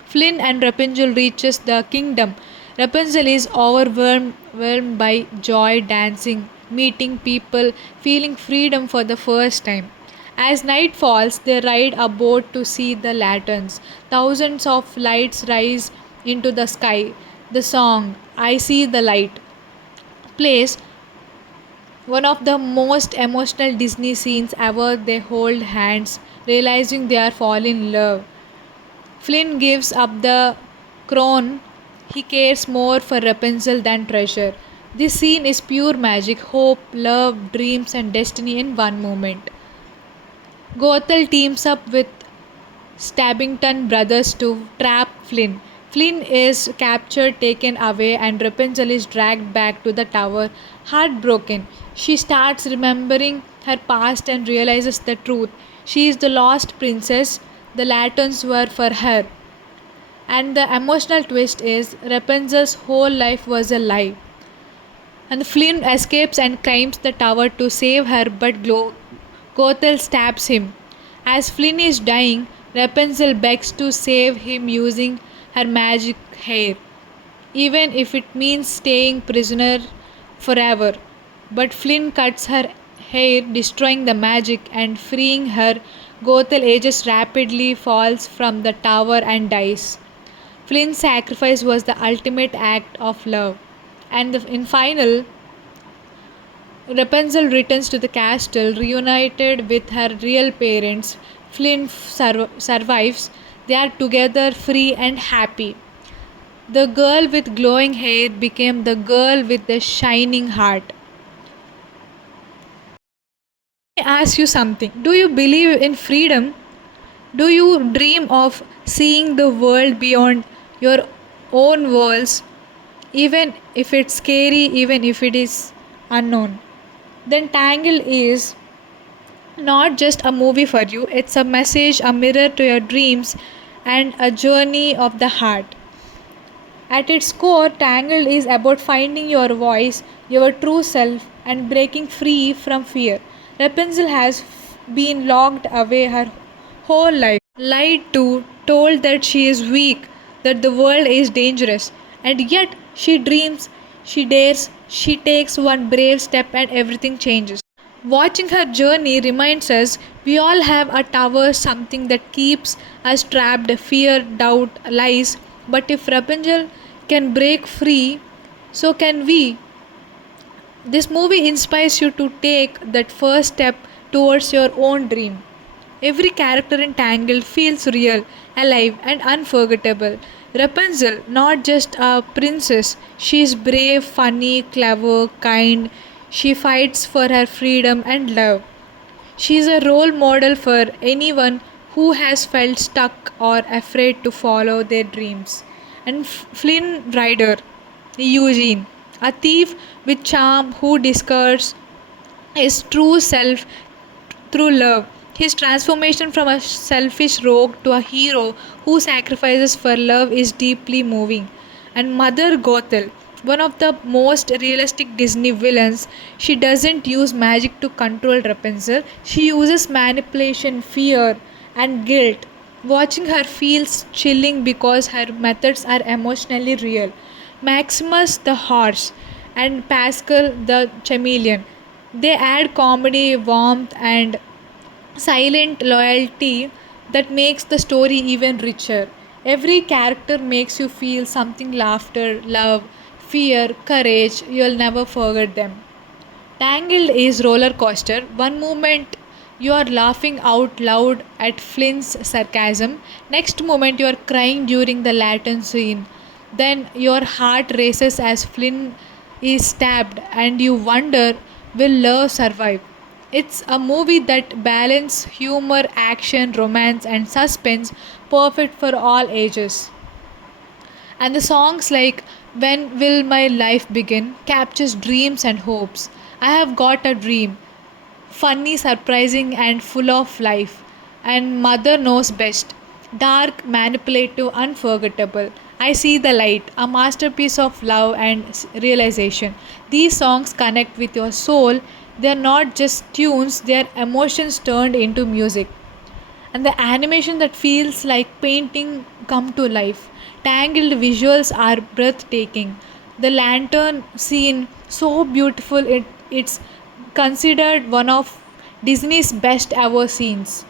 Flynn and Rapunzel reaches the kingdom. Rapunzel is overwhelmed by joy, dancing, meeting people, feeling freedom for the first time. As night falls, they ride a boat to see the lanterns. Thousands of lights rise into the sky. The song, "I See the Light," plays, one of the most emotional Disney scenes ever. They hold hands, realizing they are falling in love. Flynn gives up the crown. He cares more for Rapunzel than treasure. This scene is pure magic, hope, love, dreams, and destiny in one moment. Gothel teams up with Stabbington brothers to trap Flynn. Flynn is captured, taken away, and Rapunzel is dragged back to the tower, heartbroken. She starts remembering her past and realizes the truth. She is the lost princess. The lanterns were for her. And the emotional twist is Rapunzel's whole life was a lie. And Flynn escapes and climbs the tower to save her, but Gothel stabs him. As Flynn is dying, Rapunzel begs to save him using her magic hair, even if it means staying prisoner forever. But Flynn cuts her hair, destroying the magic and freeing her. Gothel ages rapidly, falls from the tower, and dies. Flynn's sacrifice was the ultimate act of love. And in final, Rapunzel returns to the castle, reunited with her real parents. Flynn survives. They are together, free and happy. The girl with glowing hair became the girl with the shining heart. Let me ask you something. Do you believe in freedom? Do you dream of seeing the world beyond your own walls, even if it's scary, even if it is unknown? Then Tangled is not just a movie for you, it's a message, a mirror to your dreams, and a journey of the heart. At its core, Tangled is about finding your voice, your true self, and breaking free from fear. Rapunzel has been locked away her whole life, lied to, told that she is weak, that the world is dangerous, and yet she dreams, she dares, she takes one brave step, and everything changes. Watching her journey reminds us we all have a tower, something that keeps us trapped, fear, doubt, lies. But if Rapunzel can break free, so can we. This movie inspires you to take that first step towards your own dream. Every character in Tangled feels real, alive, and unforgettable. Rapunzel, not just a princess, she is brave, funny, clever, kind. She fights for her freedom and love. She is a role model for anyone who has felt stuck or afraid to follow their dreams. And Flynn Rider, Eugene, a thief with charm who discovers his true self through love. His transformation from a selfish rogue to a hero who sacrifices for love is deeply moving. And Mother Gothel, one of the most realistic Disney villains, she doesn't use magic to control Rapunzel, she uses manipulation, fear, and guilt. Watching her feels chilling because her methods are emotionally real. Maximus the horse and Pascal the chameleon. They add comedy, warmth, and silent loyalty that makes the story even richer. Every character makes you feel something laughter, love, fear, courage. You'll never forget them. Tangled is roller coaster. One moment you are laughing out loud at Flynn's sarcasm. Next moment you are crying during the Latin scene. Then your heart races as Flynn is stabbed and you wonder, will love survive? It's a movie that balances humor, action, romance, and suspense, perfect for all ages. And the songs like When Will My Life Begin captures dreams and hopes. I have got a dream. Funny, surprising, and full of life. And Mother Knows Best. Dark, manipulative, unforgettable. I See the Light, a masterpiece of love and realization. These songs connect with your soul. They are not just tunes, they are emotions turned into music. And the animation that feels like painting come to life. Tangled visuals are breathtaking. The lantern scene so beautiful it's considered one of Disney's best ever scenes.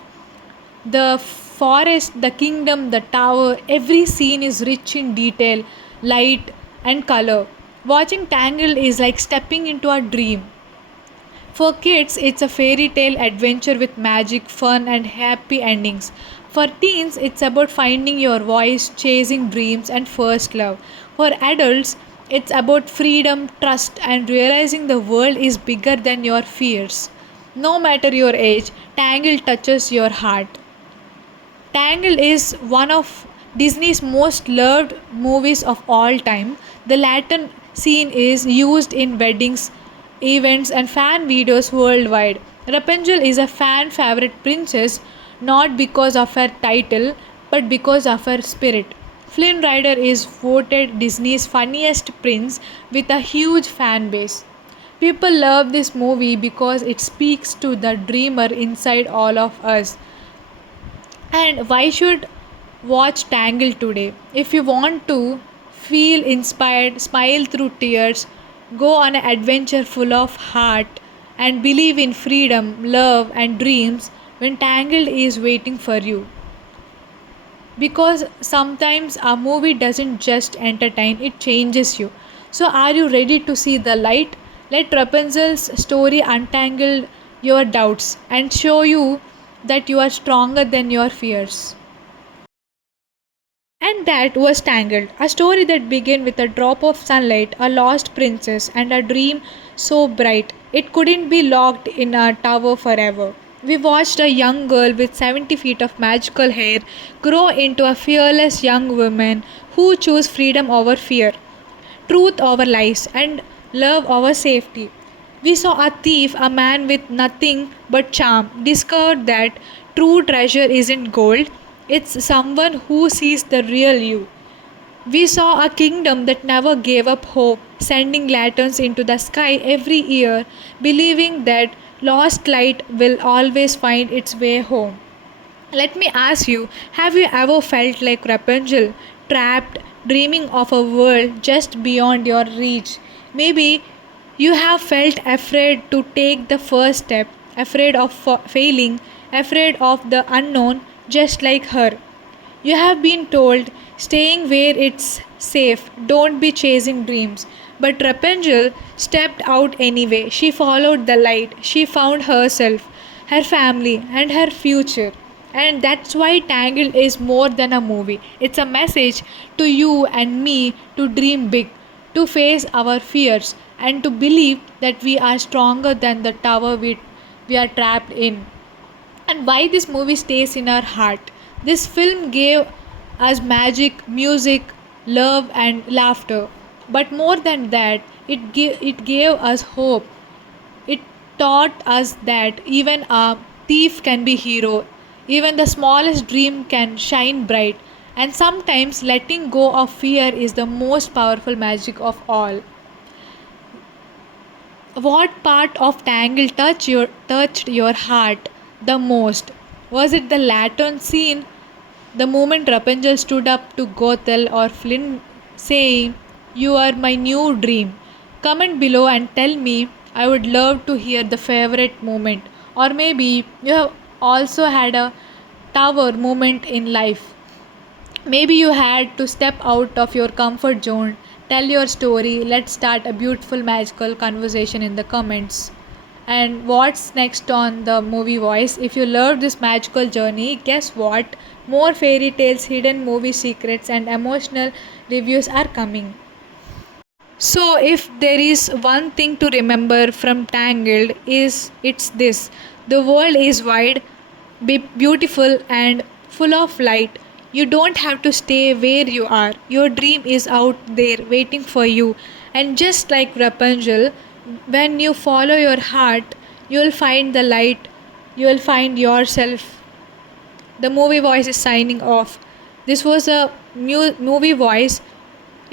The forest, the kingdom, the tower, every scene is rich in detail, light, and color. Watching Tangled is like stepping into a dream. For kids, it's a fairy tale adventure with magic, fun, and happy endings. For teens, it's about finding your voice, chasing dreams, and first love. For adults, it's about freedom, trust, and realizing the world is bigger than your fears. No matter your age, Tangled touches your heart. Tangled is one of Disney's most loved movies of all time. The Latin scene is used in weddings, events, and fan videos worldwide. Rapunzel is a fan favorite princess not because of her title but because of her spirit. Flynn Rider is voted Disney's funniest prince with a huge fan base. People love this movie because it speaks to the dreamer inside all of us. And why should watch Tangled today? If you want to feel inspired, smile through tears, go on an adventure full of heart, and believe in freedom, love, and dreams, when Tangled is waiting for you. Because sometimes a movie doesn't just entertain, it changes you. So are you ready to see the light? Let Rapunzel's story untangle your doubts and show you that you are stronger than your fears. And that was Tangled, a story that began with a drop of sunlight, a lost princess, and a dream so bright it couldn't be locked in a tower forever. We watched a young girl with 70 feet of magical hair grow into a fearless young woman who chose freedom over fear, truth over lies, and love over safety. We saw a thief, a man with nothing but charm, discovered that true treasure isn't gold, it's someone who sees the real you. We saw a kingdom that never gave up hope, sending lanterns into the sky every year, believing that lost light will always find its way home. Let me ask you, have you ever felt like Rapunzel, trapped, dreaming of a world just beyond your reach? Maybe you have felt afraid to take the first step, afraid of failing, afraid of the unknown, just like her. You have been told staying where it's safe, don't be chasing dreams. But Rapunzel stepped out anyway. She followed the light. She found herself, her family, and her future. And that's why Tangled is more than a movie. It's a message to you and me to dream big, to face our fears, and to believe that we are stronger than the tower we are trapped in. And why this movie stays in our heart. This film gave us magic, music, love, and laughter. But more than that, it gave us hope. It taught us that even a thief can be hero, even the smallest dream can shine bright, and sometimes letting go of fear is the most powerful magic of all. What part of Tangle touched your heart the most? Was it the lantern scene, the moment Rapunzel stood up to Gothel, or Flynn saying, "You are my new dream"? Comment below and tell me. I would love to hear the favorite moment. Or maybe you have also had a tower moment in life. Maybe you had to step out of your comfort zone. Tell your story. Let's start a beautiful, magical conversation in the comments. And what's next on the movie voice? If you loved this magical journey, guess what? More fairy tales, hidden movie secrets, and emotional reviews are coming. So, if there is one thing to remember from Tangled, is it's this: the world is wide, beautiful, and full of light. You don't have to stay where you are. Your dream is out there waiting for you. And just like Rapunzel, when you follow your heart, you'll find the light. You'll find yourself. The movie voice is signing off. This was a movie voice,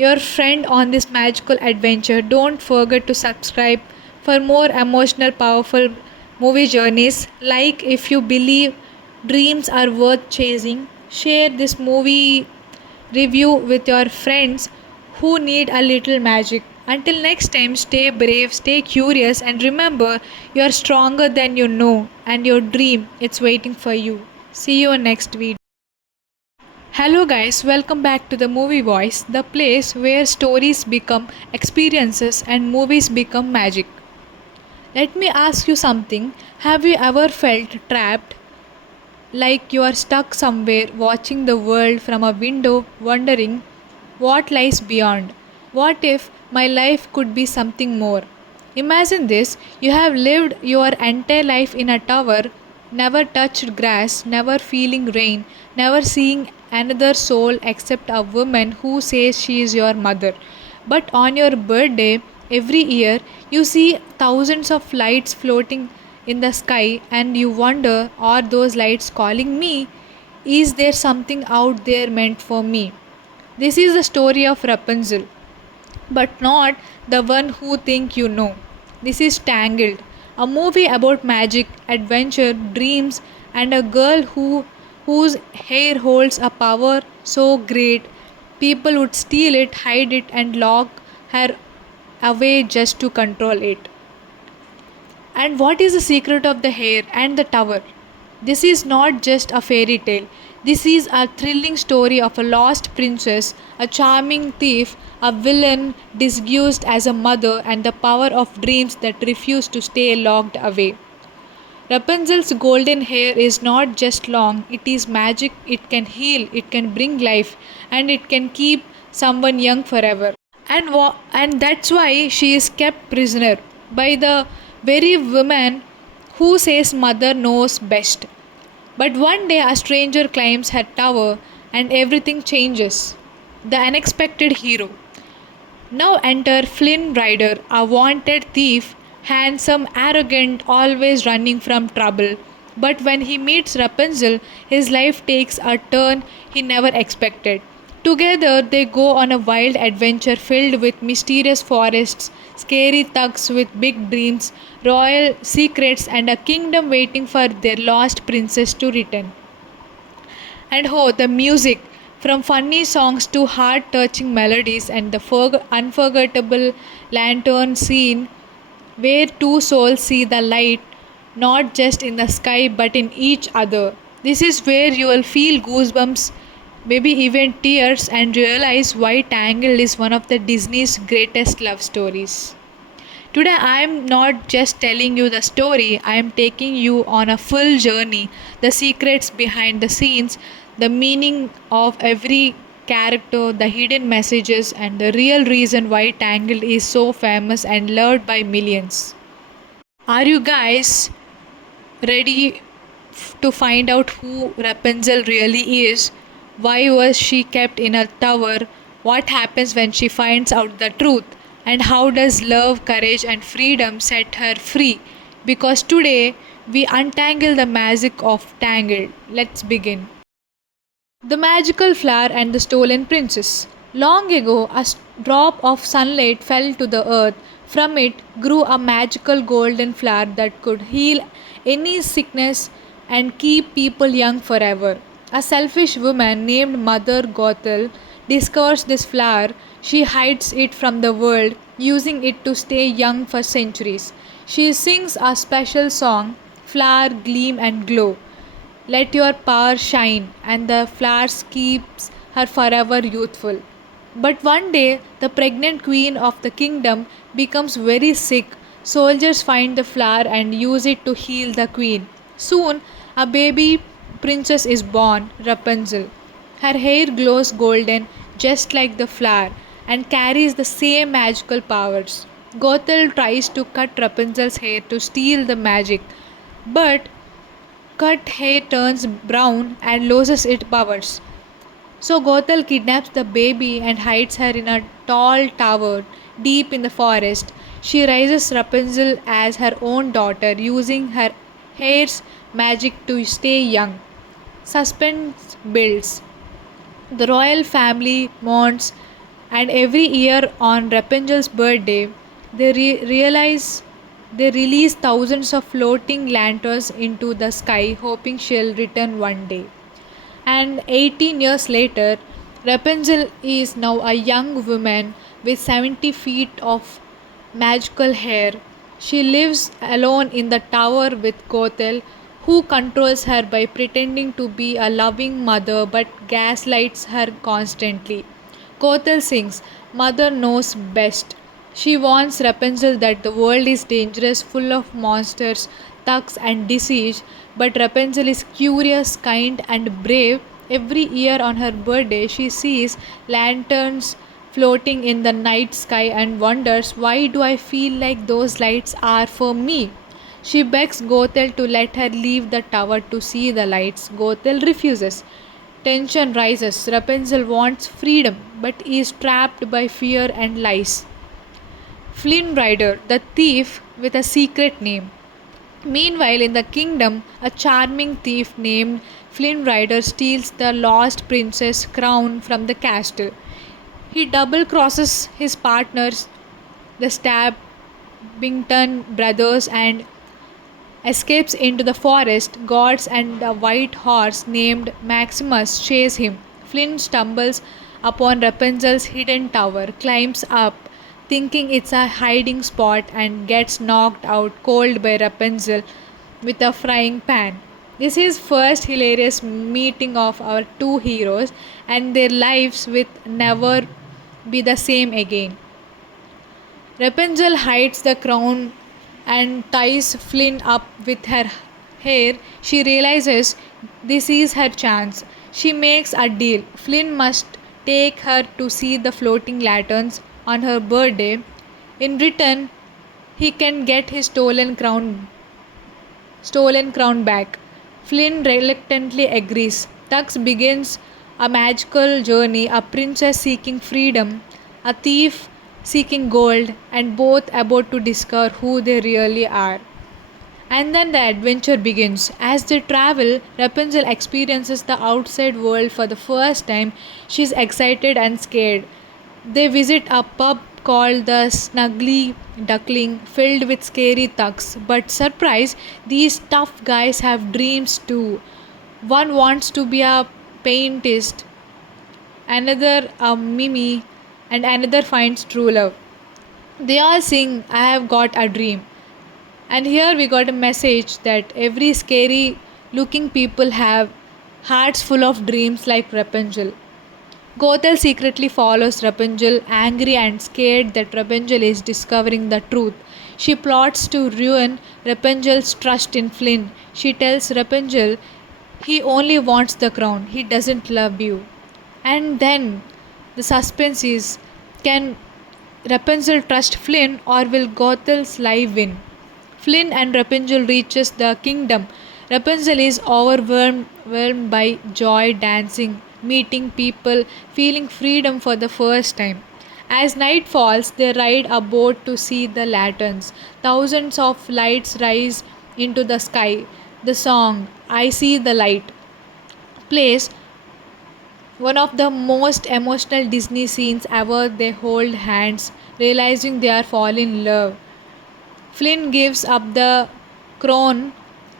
your friend on this magical adventure. Don't forget to subscribe for more emotional, powerful movie journeys. Like if you believe dreams are worth chasing, share this movie review with your friends who need a little magic. Until next time, stay brave, stay curious, and remember you're stronger than you know, and your dream it's waiting for you. See you in next video. Hello guys, welcome back to the Movie Voice, the place where stories become experiences and movies become magic. Let me ask you something. Have you ever felt trapped, like you are stuck somewhere watching the world from a window, wondering what lies beyond? What if my life could be something more? Imagine this: you have lived your entire life in a tower, never touched grass, never feeling rain, never seeing another soul except a woman who says she is your mother. But on your birthday, every year, you see thousands of lights floating in the sky and you wonder, are those lights calling me? Is there something out there meant for me? This is the story of Rapunzel, but not the one who think you know. This is Tangled, a movie about magic, adventure, dreams, and a girl whose hair holds a power so great people would steal it, hide it, and lock her away just to control it. And what is the secret of the hair and the tower? This is not just a fairy tale. This is a thrilling story of a lost princess, a charming thief, a villain disguised as a mother, and the power of dreams that refuse to stay locked away. Rapunzel's golden hair is not just long, it is magic, it can heal, it can bring life, and it can keep someone young forever. And that's why she is kept prisoner by the very woman who says mother knows best. But one day a stranger climbs her tower and everything changes. The unexpected hero. Now enter Flynn Rider, a wanted thief, handsome, arrogant, always running from trouble. But when he meets Rapunzel, his life takes a turn he never expected. Together, they go on a wild adventure filled with mysterious forests, scary thugs with big dreams, royal secrets, and a kingdom waiting for their lost princess to return. And oh, the music! From funny songs to heart touching melodies, and the unforgettable lantern scene where two souls see the light not just in the sky but in each other. This is where you will feel goosebumps, maybe even tears, and realize why Tangled is one of the Disney's greatest love stories. Today, I am not just telling you the story, I am taking you on a full journey, the secrets behind the scenes, the meaning of every character, the hidden messages, and the real reason why Tangled is so famous and loved by millions. Are you guys ready to find out who Rapunzel really is? Why was she kept in a tower? What happens when she finds out the truth? And how does love, courage, and freedom set her free? Because today we untangle the magic of Tangled. Let's begin. The magical flower and the stolen princess. Long ago, drop of sunlight fell to the earth. From it grew a magical golden flower that could heal any sickness and keep people young forever. A selfish woman named Mother Gothel discovers this flower. She hides it from the world, using it to stay young for centuries. She sings a special song, Flower, Gleam and Glow. Let your power shine, and the flowers keeps her forever youthful. But one day, the pregnant queen of the kingdom becomes very sick. Soldiers find the flower and use it to heal the queen. Soon, a baby princess is born, Rapunzel. Her hair glows golden, just like the flower, and carries the same magical powers. Gothel tries to cut Rapunzel's hair to steal the magic, but cut hair turns brown and loses its powers. So Gothel kidnaps the baby and hides her in a tall tower deep in the forest. She raises Rapunzel as her own daughter, using her hair's magic to stay young. Suspense builds. The royal family mourns, and every year on Rapunzel's birthday, realize they release thousands of floating lanterns into the sky, hoping she'll return one day. And 18 years later, Rapunzel is now a young woman with 70 feet of magical hair. She lives alone in the tower with Gothel, who controls her by pretending to be a loving mother but gaslights her constantly. Gothel sings, Mother knows best. She warns Rapunzel that the world is dangerous, full of monsters, thugs, and disease, but Rapunzel is curious, kind, and brave. Every year on her birthday, she sees lanterns floating in the night sky and wonders, why do I feel like those lights are for me? She begs Gothel to let her leave the tower to see the lights. Gothel refuses. Tension rises. Rapunzel wants freedom but is trapped by fear and lies. Flynn Rider, the thief with a secret name. Meanwhile, in the kingdom, a charming thief named Flynn Rider steals the lost princess' crown from the castle. He double crosses his partners, the Stabbington brothers, and escapes into the forest. Guards and a white horse named Maximus chase him. Flynn stumbles upon Rapunzel's hidden tower, climbs up, thinking it's a hiding spot, and gets knocked out cold by Rapunzel with a frying pan. This is first hilarious meeting of our two heroes, and their lives will never be the same again. Rapunzel hides the crown and ties Flynn up with her hair. She realizes this is her chance. She makes a deal. Flynn must take her to see the floating lanterns on her birthday. In return, he can get his stolen crown back. Flynn reluctantly agrees. Tux begins a magical journey, a princess seeking freedom, a thief seeking gold, and both about to discover who they really are. And then the adventure begins. As they travel, Rapunzel experiences the outside world for the first time. She's excited and scared. They visit a pub called the Snuggly Duckling, filled with scary thugs. But surprise, these tough guys have dreams too. One wants to be a paintist, another a mimi, and another finds true love. They all sing, I have got a dream. And here we got a message that every scary looking people have hearts full of dreams like Rapunzel. Gothel secretly follows Rapunzel, angry and scared that Rapunzel is discovering the truth. She plots to ruin Rapunzel's trust in Flynn. She tells Rapunzel he only wants the crown, he doesn't love you. And then the suspense is, can Rapunzel trust Flynn or will Gothel's lie win? Flynn and Rapunzel reaches the kingdom. Rapunzel is overwhelmed by joy, dancing, meeting people, feeling freedom for the first time. As night falls, they ride a boat to see the lanterns. Thousands of lights rise into the sky. The song, I See the Light, plays, one of the most emotional Disney scenes ever. They hold hands, realizing they are falling in love. Flynn gives up the crown.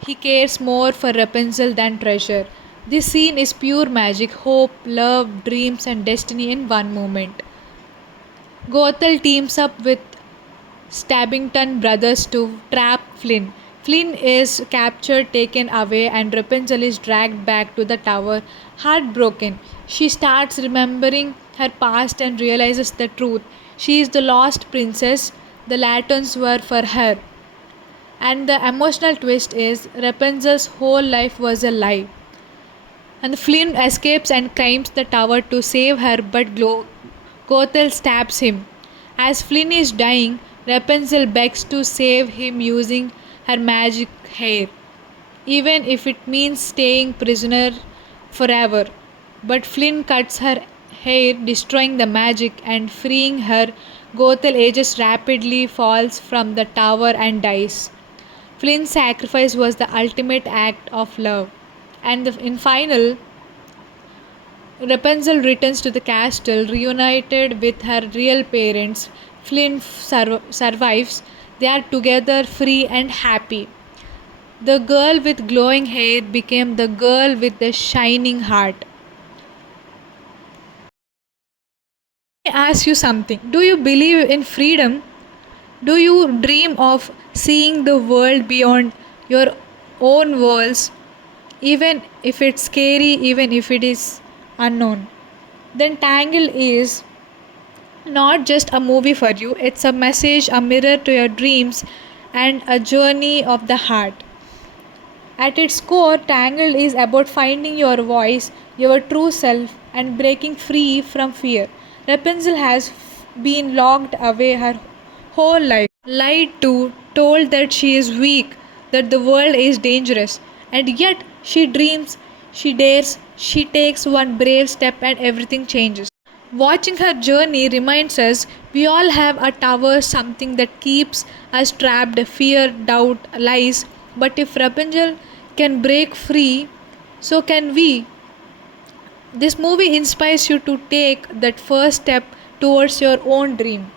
He cares more for Rapunzel than treasure. This scene is pure magic, hope, love, dreams, and destiny in one moment. Gothel teams up with Stabbington brothers to trap Flynn. Flynn is captured, taken away, and Rapunzel is dragged back to the tower, heartbroken. She starts remembering her past and realizes the truth. She is the lost princess. The lanterns were for her. And the emotional twist is Rapunzel's whole life was a lie. And Flynn escapes and climbs the tower to save her, but Gothel stabs him. As Flynn is dying, Rapunzel begs to save him using her magic hair, even if it means staying prisoner forever. But Flynn cuts her hair, destroying the magic and freeing her. Gothel ages rapidly, falls from the tower, and dies. Flynn's sacrifice was the ultimate act of love. And in final, Rapunzel returns to the castle, reunited with her real parents. Flynn survives. They are together, free and happy. The girl with glowing hair became the girl with the shining heart. Let me ask you something. Do you believe in freedom? Do you dream of seeing the world beyond your own walls, even if it's scary, even if it is unknown? Then Tangled is not just a movie for you, it's a message, a mirror to your dreams, and a journey of the heart. At its core, Tangled is about finding your voice, your true self, and breaking free from fear. Rapunzel has been locked away her whole life, lied to, told that she is weak, that the world is dangerous, and yet she dreams, She dares, she takes one brave step, and everything changes. Watching her journey reminds us we all have a tower, something that keeps us trapped, fear, doubt, lies. But if Rapunzel can break free, so can we. This movie inspires you to take that first step towards your own dream.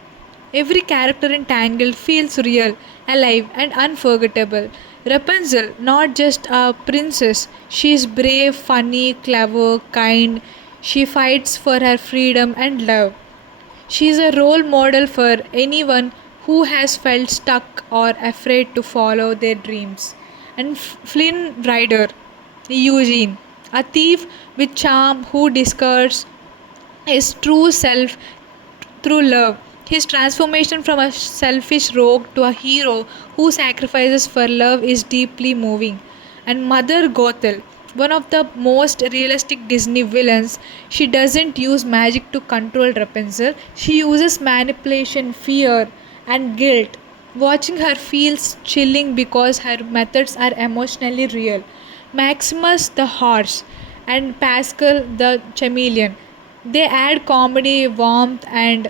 Every character in Tangled feels real, alive, and unforgettable. Rapunzel, not just a princess, she is brave, funny, clever, kind. She fights for her freedom and love. She is a role model for anyone who has felt stuck or afraid to follow their dreams. And Flynn Rider, Eugene, a thief with charm who discovers his true self through love. His transformation from a selfish rogue to a hero who sacrifices for love is deeply moving. And Mother Gothel, one of the most realistic Disney villains, she doesn't use magic to control Rapunzel. She uses manipulation, fear, and guilt. Watching her feels chilling because her methods are emotionally real. Maximus the horse and Pascal the chameleon. They add comedy, warmth, and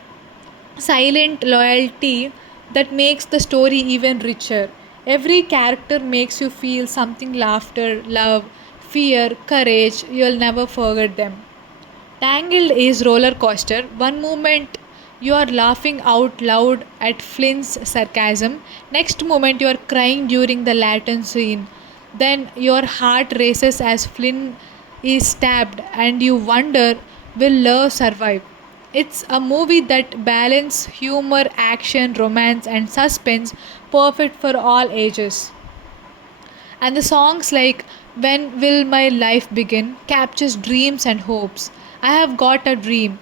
silent loyalty that makes the story even richer. Every character makes you feel something laughter, love, fear, courage. You'll never forget them. Tangled is roller coaster. One moment you are laughing out loud at Flynn's sarcasm. Next moment you are crying during the Latin scene. Then your heart races as Flynn is stabbed and you wonder, will love survive? It's a movie that balances humor, action, romance, and suspense, perfect for all ages. And the songs like When Will My Life Begin captures dreams and hopes. I have got a dream,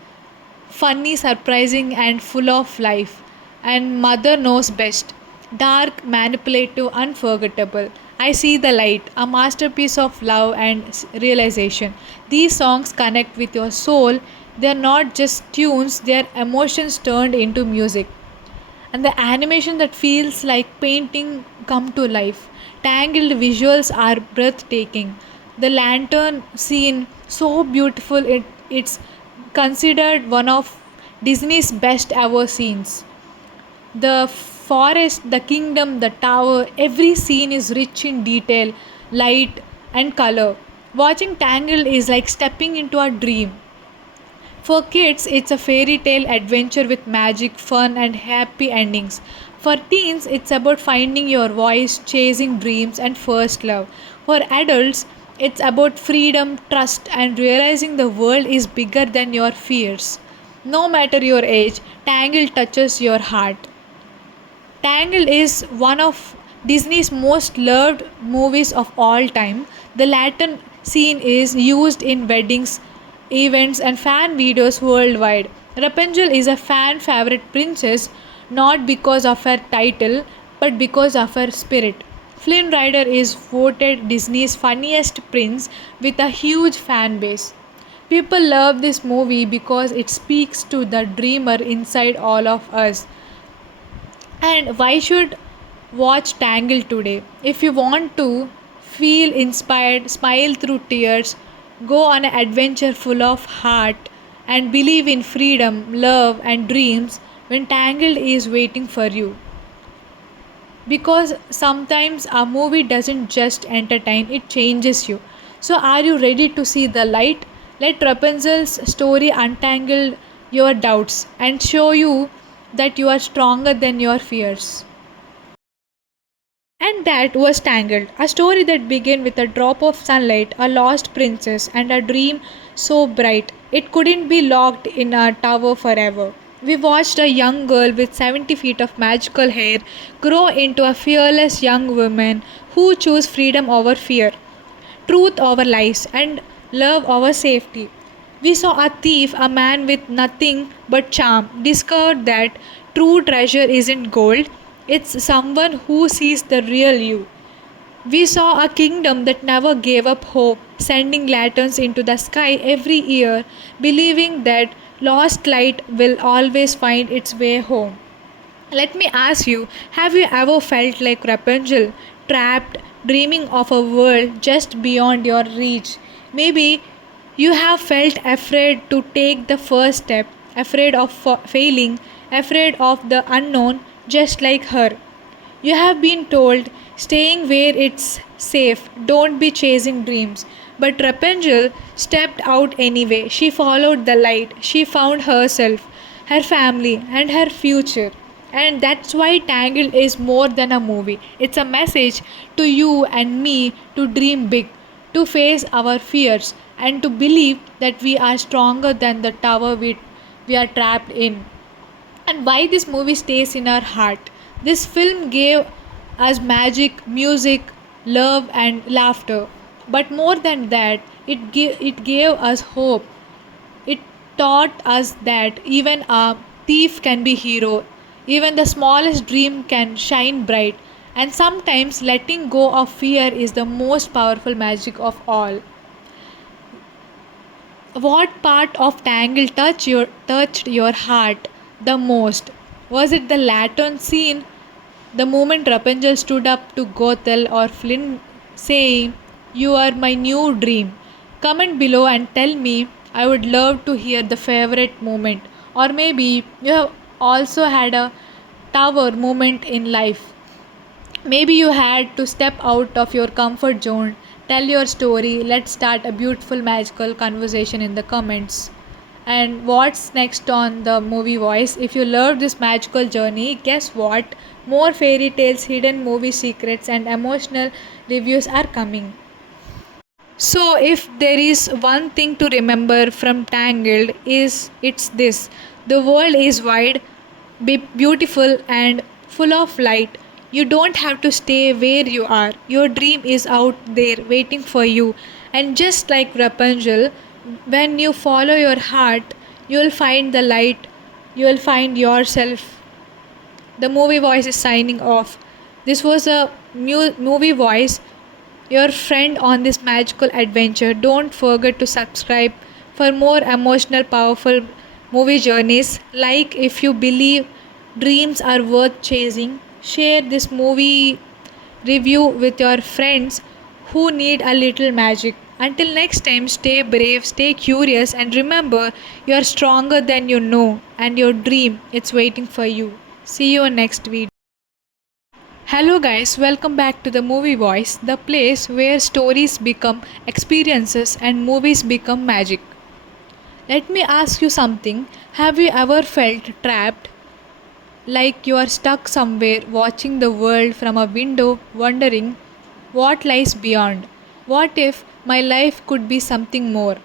funny, surprising, and full of life. And Mother Knows Best, dark, manipulative, unforgettable. I See the Light, a masterpiece of love and realization. These songs connect with your soul. They are not just tunes, they are emotions turned into music. And the animation that feels like painting come to life. Tangled visuals are breathtaking. The lantern scene so beautiful it's considered one of Disney's best ever scenes. The forest, the kingdom, the tower, every scene is rich in detail, light, and color. Watching Tangled is like stepping into a dream. For kids, it's a fairy tale adventure with magic, fun, and happy endings. For teens, it's about finding your voice, chasing dreams, and first love. For adults, it's about freedom, trust, and realizing the world is bigger than your fears. No matter your age, Tangled touches your heart. Tangled is one of Disney's most loved movies of all time. The Latin scene is used in weddings, events, and fan videos worldwide. Rapunzel is a fan favorite princess not because of her title but because of her spirit. Flynn Rider is voted Disney's funniest prince with a huge fan base. People love this movie because it speaks to the dreamer inside all of us. And why should watch Tangled today? If you want to feel inspired, smile through tears, go on an adventure full of heart, and believe in freedom, love, and dreams, when Tangled is waiting for you. Because sometimes a movie doesn't just entertain, it changes you. So, are you ready to see the light? Let Rapunzel's story untangle your doubts and show you that you are stronger than your fears. And that was Tangled, a story that began with a drop of sunlight, a lost princess, and a dream so bright it couldn't be locked in a tower forever. We watched a young girl with 70 feet of magical hair grow into a fearless young woman who chose freedom over fear, truth over lies, and love over safety. We saw a thief, a man with nothing but charm, discovered that true treasure isn't gold, it's someone who sees the real you. We saw a kingdom that never gave up hope, sending lanterns into the sky every year, believing that lost light will always find its way home. Let me ask you, have you ever felt like Rapunzel, trapped, dreaming of a world just beyond your reach? Maybe you have felt afraid to take the first step, afraid of failing, afraid of the unknown, just like her. You have been told staying where it's safe, don't be chasing dreams. But Rapunzel stepped out anyway. She followed the light. She found herself, her family, and her future. And that's why Tangled is more than a movie. It's a message to you and me to dream big, to face our fears, and to believe that we are stronger than the tower we are trapped in. And why this movie stays in our heart. This film gave us magic, music, love, and laughter. But more than that, it gave us hope. It taught us that even a thief can be hero, even the smallest dream can shine bright, and sometimes letting go of fear is the most powerful magic of all. What part of Tangle touched your heart the most? Was it the lantern scene, the moment Rapunzel stood up to Gothel, or Flynn saying, "You are my new dream"? Comment below and tell me. I would love to hear the favorite moment. Or maybe you have also had a tower moment in life. Maybe you had to step out of your comfort zone. Tell your story. Let's start a beautiful, magical conversation in the comments. And what's next on the movie voice? If you loved this magical journey, guess what? More fairy tales, hidden movie secrets, and emotional reviews are coming. So, if there is one thing to remember from Tangled, is it's this: the world is wide, beautiful, and full of light. You don't have to stay where you are. Your dream is out there waiting for you. And just like Rapunzel, when you follow your heart, you'll find the light. You'll find yourself. The movie voice is signing off. This was a movie voice, your friend on this magical adventure. Don't forget to subscribe for more emotional, powerful movie journeys. Like if you believe dreams are worth chasing, share this movie review with your friends who need a little magic. Until next time, stay brave, stay curious, and remember you're stronger than you know, and your dream it's waiting for you. See you in next video. Hello, guys, welcome back to the Movie Voice, the place where stories become experiences and movies become magic. Let me ask you something. Have you ever felt trapped, like you are stuck somewhere watching the world from a window, wondering what lies beyond? What if my life could be something more?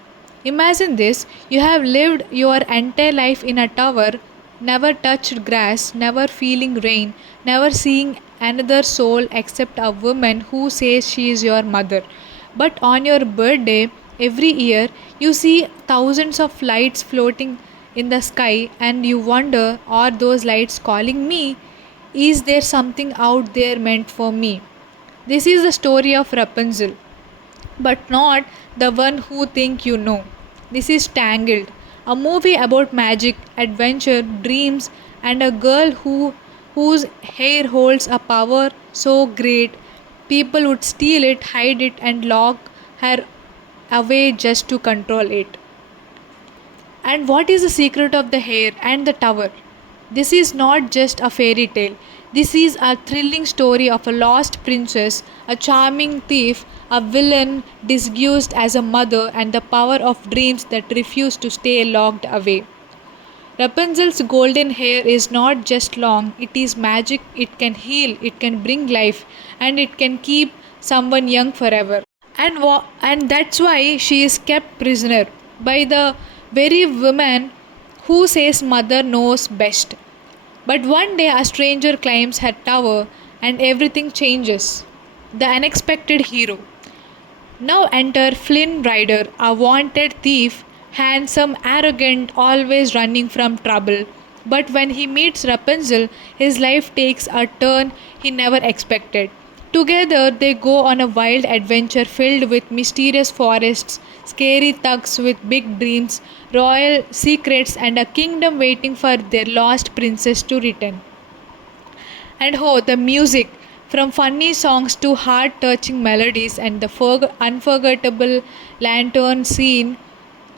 Imagine this: you have lived your entire life in a tower, never touched grass, never feeling rain, never seeing another soul except a woman who says she is your mother. But on your birthday, every year, you see thousands of lights floating in the sky, and you wonder, are those lights calling me? Is there something out there meant for me? This is the story of Rapunzel, but not the one who think you know. This is Tangled, a movie about magic, adventure, dreams, and a girl whose hair holds a power so great people would steal it, hide it, and lock her away just to control it. And what is the secret of the hair and the tower? This is not just a fairy tale. This is a thrilling story of a lost princess, a charming thief, a villain disguised as a mother, and the power of dreams that refuse to stay locked away. Rapunzel's golden hair is not just long, it is magic, it can heal, it can bring life, and it can keep someone young forever. And that's why she is kept prisoner by the very woman who says mother knows best. But one day a stranger climbs her tower and everything changes. The unexpected hero. Now enter Flynn Rider, a wanted thief, handsome, arrogant, always running from trouble. But when he meets Rapunzel, his life takes a turn he never expected. Together, they go on a wild adventure filled with mysterious forests, scary thugs with big dreams, royal secrets, and a kingdom waiting for their lost princess to return. And oh, the music! From funny songs to heart touching melodies and the unforgettable lantern scene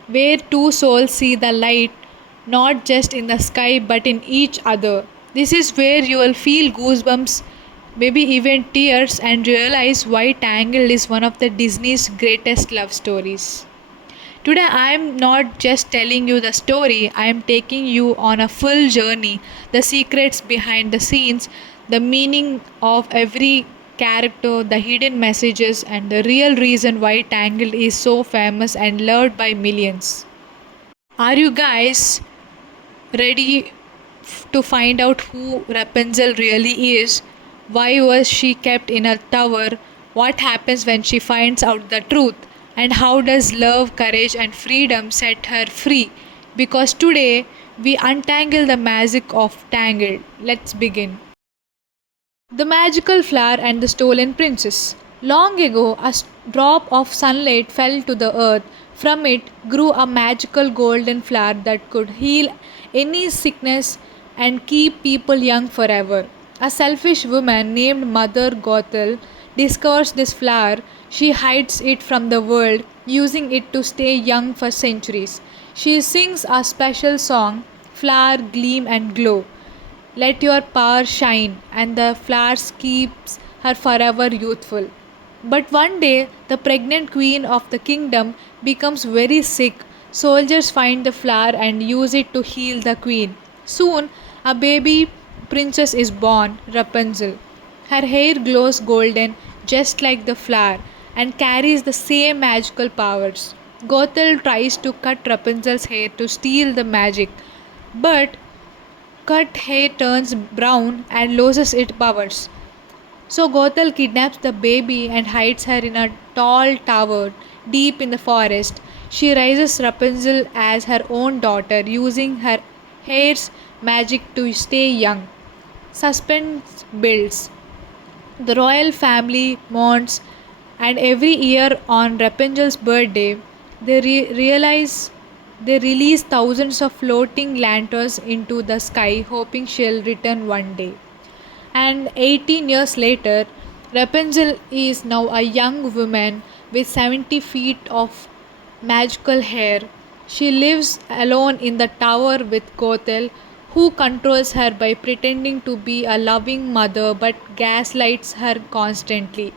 where two souls see the light not just in the sky but in each other. This is where you will feel goosebumps, maybe even tears, and realize why Tangled is one of the Disney's greatest love stories. Today, I am not just telling you the story, I am taking you on a full journey, the secrets behind the scenes, the meaning of every character, the hidden messages, and the real reason why Tangled is so famous and loved by millions. Are you guys ready to find out who Rapunzel really is? Why was she kept in a tower? What happens when she finds out the truth? And how does love, courage, and freedom set her free? Because today we untangle the magic of Tangled. Let's begin. The magical flower and the stolen princess. Long ago, drop of sunlight fell to the earth. From it grew a magical golden flower that could heal any sickness and keep people young forever. A selfish woman named Mother Gothel discovers this flower. She hides it from the world, using it to stay young for centuries. She sings a special song, Flower, Gleam and Glow. Let your power shine, and the flowers keeps her forever youthful. But one day, the pregnant queen of the kingdom becomes very sick. Soldiers find the flower and use it to heal the queen. Soon, a baby princess is born, Rapunzel. Her hair glows golden, just like the flower, and carries the same magical powers. Gothel tries to cut Rapunzel's hair to steal the magic, but cut hair turns brown and loses its powers. So Gothel kidnaps the baby and hides her in a tall tower deep in the forest. She raises Rapunzel as her own daughter, using her hair's magic to stay young. Suspense builds. The royal family mourns, and every year on Rapunzel's birthday, realize they release thousands of floating lanterns into the sky, hoping she'll return one day. And 18 years later, Rapunzel is now a young woman with 70 feet of magical hair. She lives alone in the tower with Gothel, who controls her by pretending to be a loving mother but gaslights her constantly.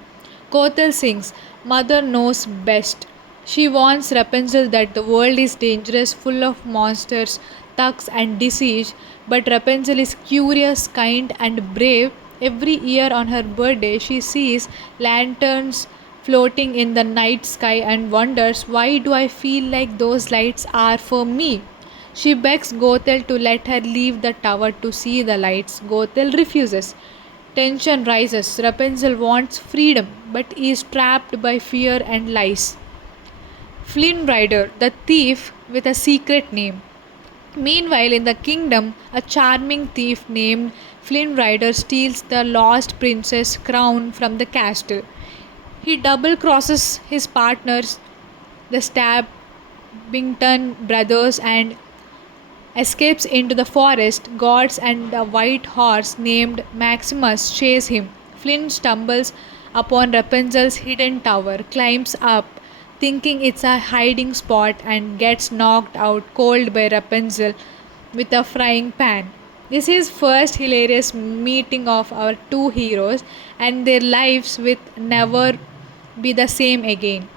Gothel sings, Mother knows best. She warns Rapunzel that the world is dangerous, full of monsters, thugs, and disease, but Rapunzel is curious, kind, and brave. Every year on her birthday, she sees lanterns floating in the night sky and wonders, why do I feel like those lights are for me? She begs Gothel to let her leave the tower to see the lights. Gothel refuses. Tension rises. Rapunzel wants freedom but is trapped by fear and lies. Flynn Rider, the thief with a secret name. Meanwhile, in the kingdom, a charming thief named Flynn Rider steals the lost princess' crown from the castle. He double crosses his partners, the Stabbington brothers, and escapes into the forest. Guards and a white horse named Maximus chase him. Flynn stumbles upon Rapunzel's hidden tower, climbs up, thinking it's a hiding spot, and gets knocked out cold by Rapunzel with a frying pan. This is first hilarious meeting of our two heroes, and their lives will never be the same again.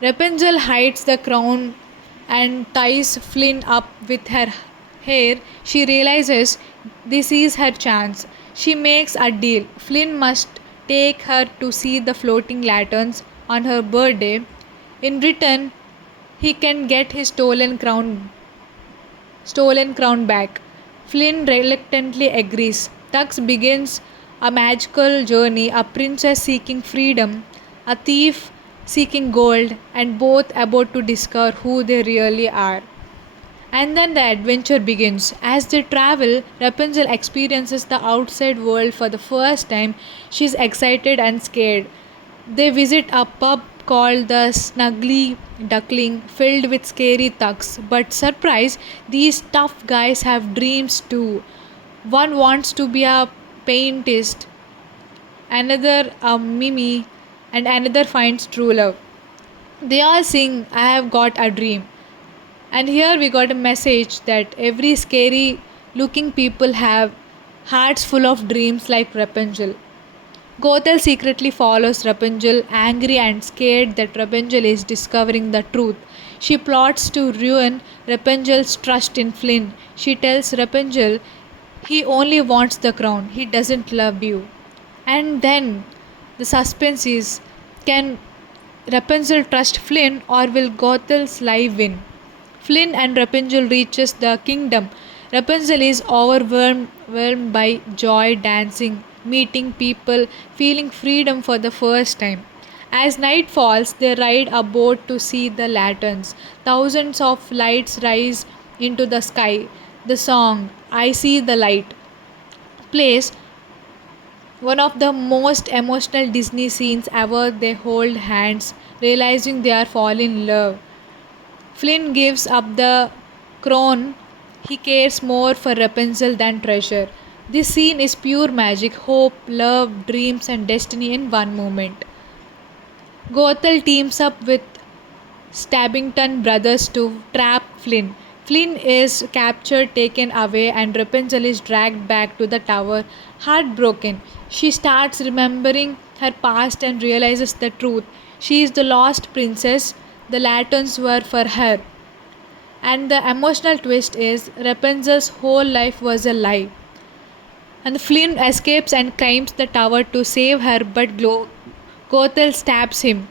Rapunzel hides the crown and ties Flynn up with her hair. She realizes this is her chance. She makes a deal. Flynn must take her to see the floating lanterns on her birthday. In return, he can get his stolen crown back. Flynn reluctantly agrees. Tux begins a magical journey, a princess seeking freedom, a thief seeking gold, and both about to discover who they really are. And then the adventure begins. As they travel, Rapunzel experiences the outside world for the first time. She's excited and scared. They visit a pub called the Snuggly Duckling, filled with scary thugs. But surprise, these tough guys have dreams too. One wants to be a paintist, another a Mimi, and another finds true love. They all sing, I have got a dream. And here we got a message that every scary looking people have hearts full of dreams like Rapunzel. Gothel secretly follows Rapunzel, angry and scared that Rapunzel is discovering the truth. She plots to ruin Rapunzel's trust in Flynn. She tells Rapunzel he only wants the crown, he doesn't love you. And then the suspense is, can Rapunzel trust Flynn or will Gothel's lie win? Flynn and Rapunzel reaches the kingdom. Rapunzel is overwhelmed by joy, dancing, meeting people, feeling freedom for the first time. As night falls, they ride a boat to see the lanterns. Thousands of lights rise into the sky. The song, I See the Light, plays, one of the most emotional Disney scenes ever. They hold hands, realizing they are falling in love. Flynn gives up the crown. He cares more for Rapunzel than treasure. This scene is pure magic, hope, love, dreams, and destiny in one moment. Gothel teams up with Stabbington brothers to trap Flynn. Flynn is captured, taken away, and Rapunzel is dragged back to the tower, heartbroken. She starts remembering her past and realizes the truth. She is the lost princess. The lanterns were for her. And the emotional twist is Rapunzel's whole life was a lie. And Flynn escapes and climbs the tower to save her, but Gothel stabs him.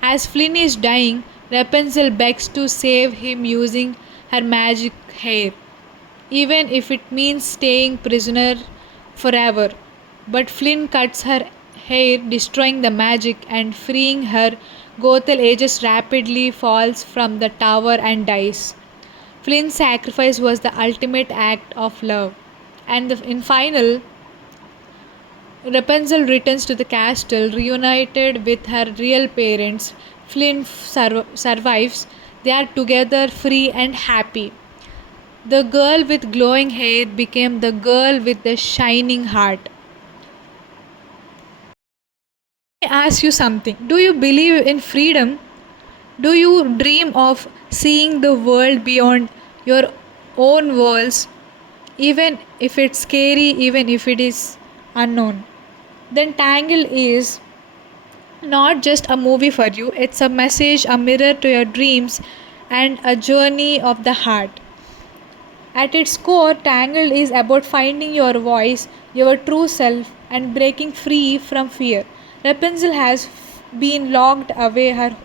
As Flynn is dying, Rapunzel begs to save him using her magic hair, even if it means staying prisoner forever. But Flynn cuts her hair, destroying the magic and freeing her. Gothel ages rapidly, falls from the tower, and dies. Flynn's sacrifice was the ultimate act of love. And in final, Rapunzel returns to the castle, reunited with her real parents. Flynn survives. They are together, free and happy. The girl with glowing hair became the girl with the shining heart. Let me ask you something. Do you believe in freedom? Do you dream of seeing the world beyond your own walls, even if it's scary, even if it is unknown? Then Tangle is not just a movie for you, it's a message, a mirror to your dreams, and a journey of the heart. At its core, Tangled is about finding your voice, your true self, and breaking free from fear. Rapunzel has been locked away her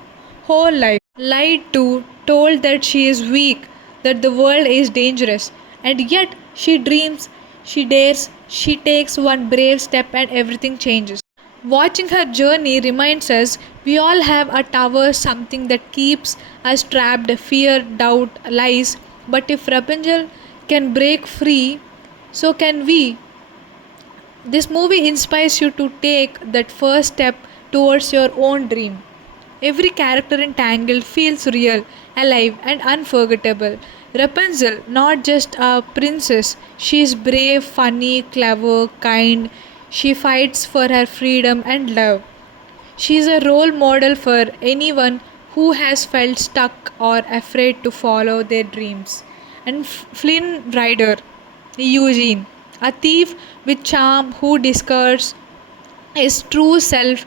whole life, lied to, told that she is weak, that the world is dangerous, and yet she dreams, she dares, she takes one brave step, and everything changes. Watching her journey reminds us we all have a tower, something that keeps us trapped, fear, doubt, lies. But if Rapunzel can break free, so can we. This movie inspires you to take that first step towards your own dream. Every character in Tangled feels real, alive, and unforgettable. Rapunzel, not just a princess, she is brave, funny, clever, kind. She fights for her freedom and love. She is a role model for anyone who has felt stuck or afraid to follow their dreams. And Flynn Rider, Eugene, a thief with charm who discovers his true self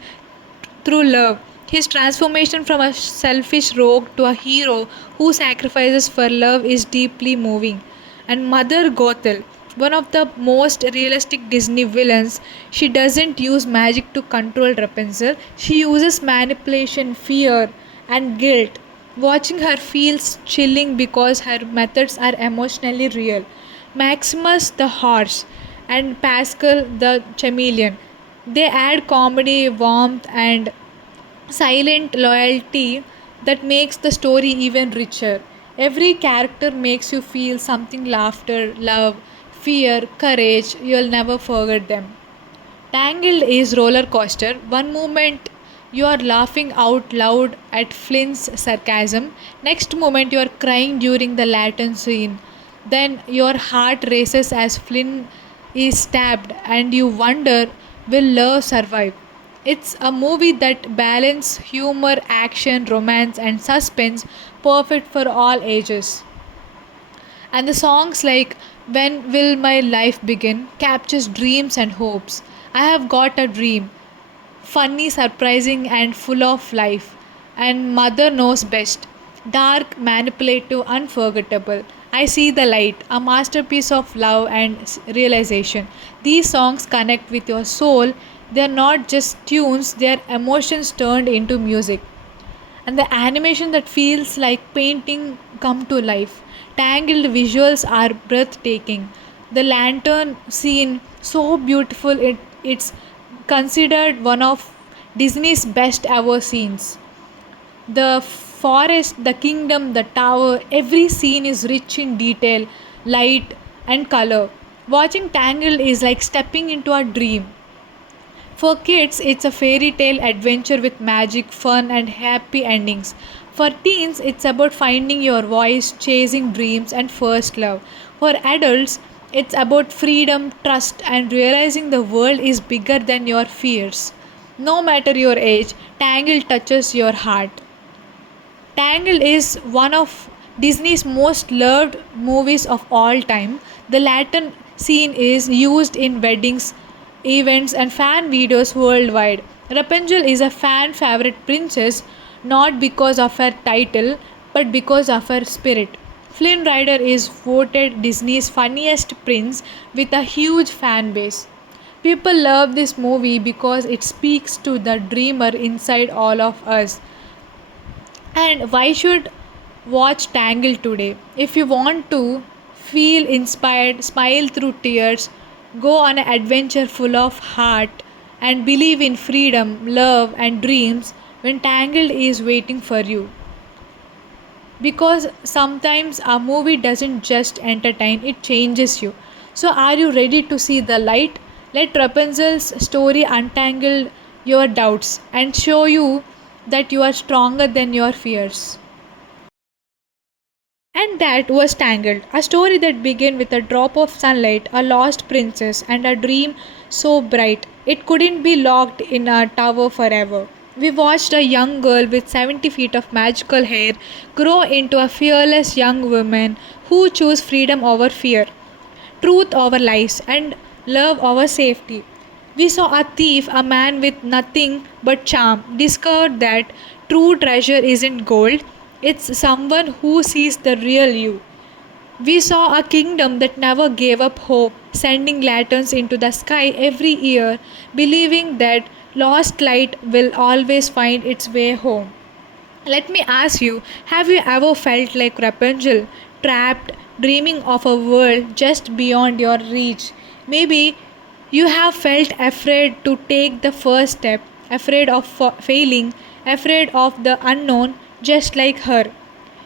through love. His transformation from a selfish rogue to a hero who sacrifices for love is deeply moving. And Mother Gothel, one of the most realistic Disney villains, she doesn't use magic to control Rapunzel, she uses manipulation, fear, and guilt. Watching her feels chilling because her methods are emotionally real. Maximus the horse and Pascal the chameleon. They add comedy, warmth, and silent loyalty that makes the story even richer. Every character makes you feel something laughter, love, fear, courage. You'll never forget them. Tangled is roller coaster. One moment you are laughing out loud at Flynn's sarcasm. Next moment you are crying during the Latin scene. Then your heart races as Flynn is stabbed and you wonder, Will Love Survive? It's a movie that balances humor, action, romance, and suspense, perfect for all ages. And the songs like When Will My Life Begin captures dreams and hopes. I Have Got a Dream, funny, surprising, and full of life. And Mother Knows Best, dark, manipulative, unforgettable. I See the Light, a masterpiece of love and realization. These songs connect with your soul. They are not just tunes, they are emotions turned into music, and the animation that feels like painting come to life. Tangled visuals are breathtaking. The lantern scene so beautiful it's considered one of Disney's best ever scenes. The forest, the kingdom, the tower, every scene is rich in detail, light and color. Watching Tangled is like stepping into a dream. For kids, it's a fairy tale adventure with magic, fun, and happy endings. For teens, it's about finding your voice, chasing dreams, and first love. For adults, it's about freedom, trust, and realizing the world is bigger than your fears. No matter your age, Tangle touches your heart. Tangled is one of Disney's most loved movies of all time. The Latin scene is used in weddings, events, and fan videos worldwide. Rapunzel is a fan favorite princess not because of her title but because of her spirit. Flynn Rider is voted Disney's funniest prince with a huge fan base. People love this movie because it speaks to the dreamer inside all of us. And why should watch Tangle today? If you want to feel inspired, smile through tears, go on an adventure full of heart, and believe in freedom, love, and dreams, when Tangled is waiting for you. Because sometimes a movie doesn't just entertain, it changes you. So, are you ready to see the light? Let Rapunzel's story untangle your doubts and show you that you are stronger than your fears. And that was Tangled, a story that began with a drop of sunlight, a lost princess, and a dream so bright it couldn't be locked in a tower forever. We watched a young girl with 70 feet of magical hair grow into a fearless young woman who chose freedom over fear, truth over lies, and love over safety. We saw a thief, a man with nothing but charm, discovered that true treasure isn't gold, it's someone who sees the real you. We saw a kingdom that never gave up hope, sending lanterns into the sky every year, believing that lost light will always find its way home. Let me ask you, have you ever felt like Rapunzel, trapped, dreaming of a world just beyond your reach? Maybe you have felt afraid to take the first step, afraid of failing, afraid of the unknown, just like her.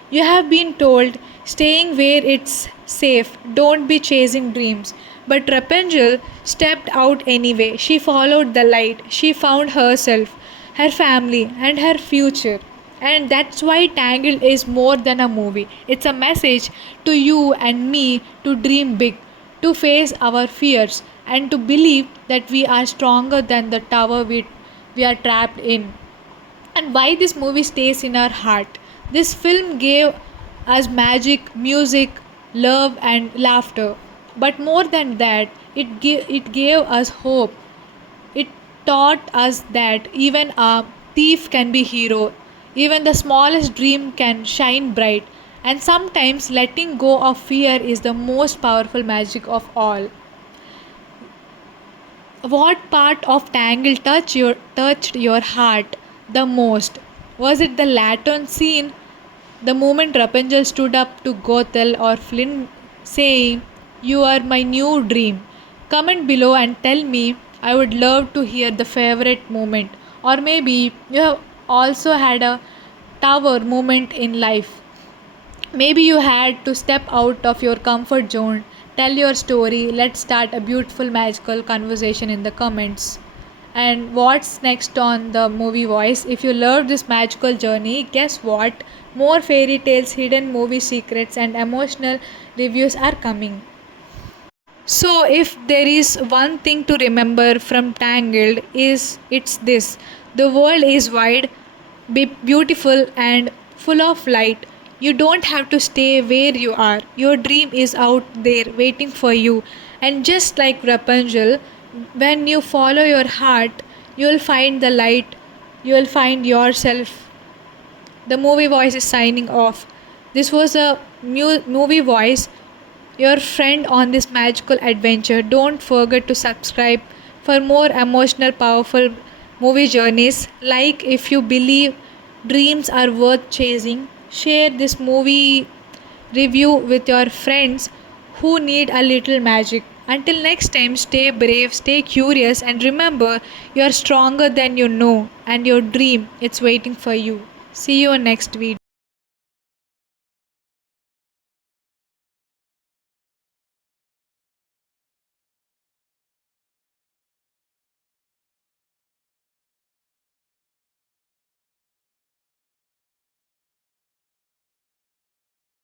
You have been told staying where it's safe, don't be chasing dreams. But Rapunzel stepped out anyway. She followed the light. She found herself, her family, and her future. And that's why Tangled is more than a movie. It's a message to you and me to dream big, to face our fears, and to believe that we are stronger than the tower we are trapped in. And why this movie stays in our heart. This film gave us magic, music, love, and laughter. But more than that, it gave us hope. It taught us that even a thief can be hero, even the smallest dream can shine bright, and sometimes letting go of fear is the most powerful magic of all. What part of Tangle touched your heart the most? Was it the lantern scene, the moment Rapunzel stood up to Gothel, or Flynn saying, "You are my new dream"? Comment below and tell me. I would love to hear the favorite moment. Or maybe you have also had a tower moment in life. Maybe you had to step out of your comfort zone. Tell your story. Let's start a beautiful, magical conversation in the comments. And what's next on the movie voice? If you loved this magical journey, guess what? More fairy tales, hidden movie secrets, and emotional reviews are coming. So if there is one thing to remember from Tangled is it's this. The world is wide, beautiful and full of light. You don't have to stay where you are. Your dream is out there waiting for you. And just like Rapunzel, when you follow your heart, you'll find the light. You'll find yourself. The movie voice is signing off. This was a movie voice, your friend on this magical adventure. Don't forget to subscribe for more emotional, powerful movie journeys. Like if you believe dreams are worth chasing, share this movie review with your friends who need a little magic. Until next time, stay brave, stay curious, and remember you are stronger than you know, and your dream it's waiting for you. See you in next video.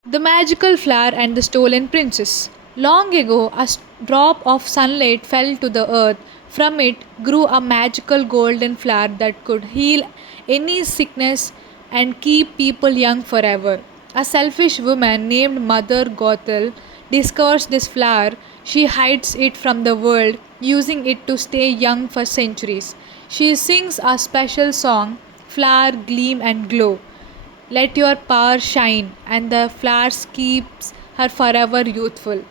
The Magical Flower and the Stolen Princess. Long ago, a drop of sunlight fell to the earth. From it grew a magical golden flower that could heal any sickness and keep people young forever. A selfish woman named Mother Gothel discovers this flower. She hides it from the world, using it to stay young for centuries. She sings a special song, Flower, Gleam and Glow. Let your power shine, and the flowers keeps her forever youthful.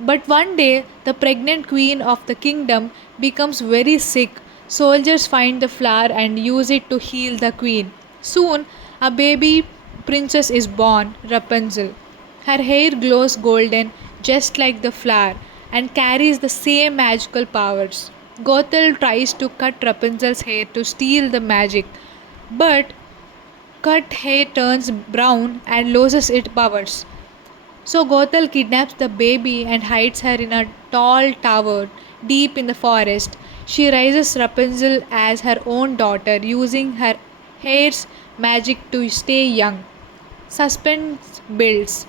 But one day, the pregnant queen of the kingdom becomes very sick. Soldiers find the flower and use it to heal the queen. Soon, a baby princess is born, Rapunzel. Her hair glows golden, just like the flower, and carries the same magical powers. Gothel tries to cut Rapunzel's hair to steal the magic, but cut hair turns brown and loses its powers. So Gothel kidnaps the baby and hides her in a tall tower deep in the forest. She raises Rapunzel as her own daughter, using her hair's magic to stay young. Suspense builds.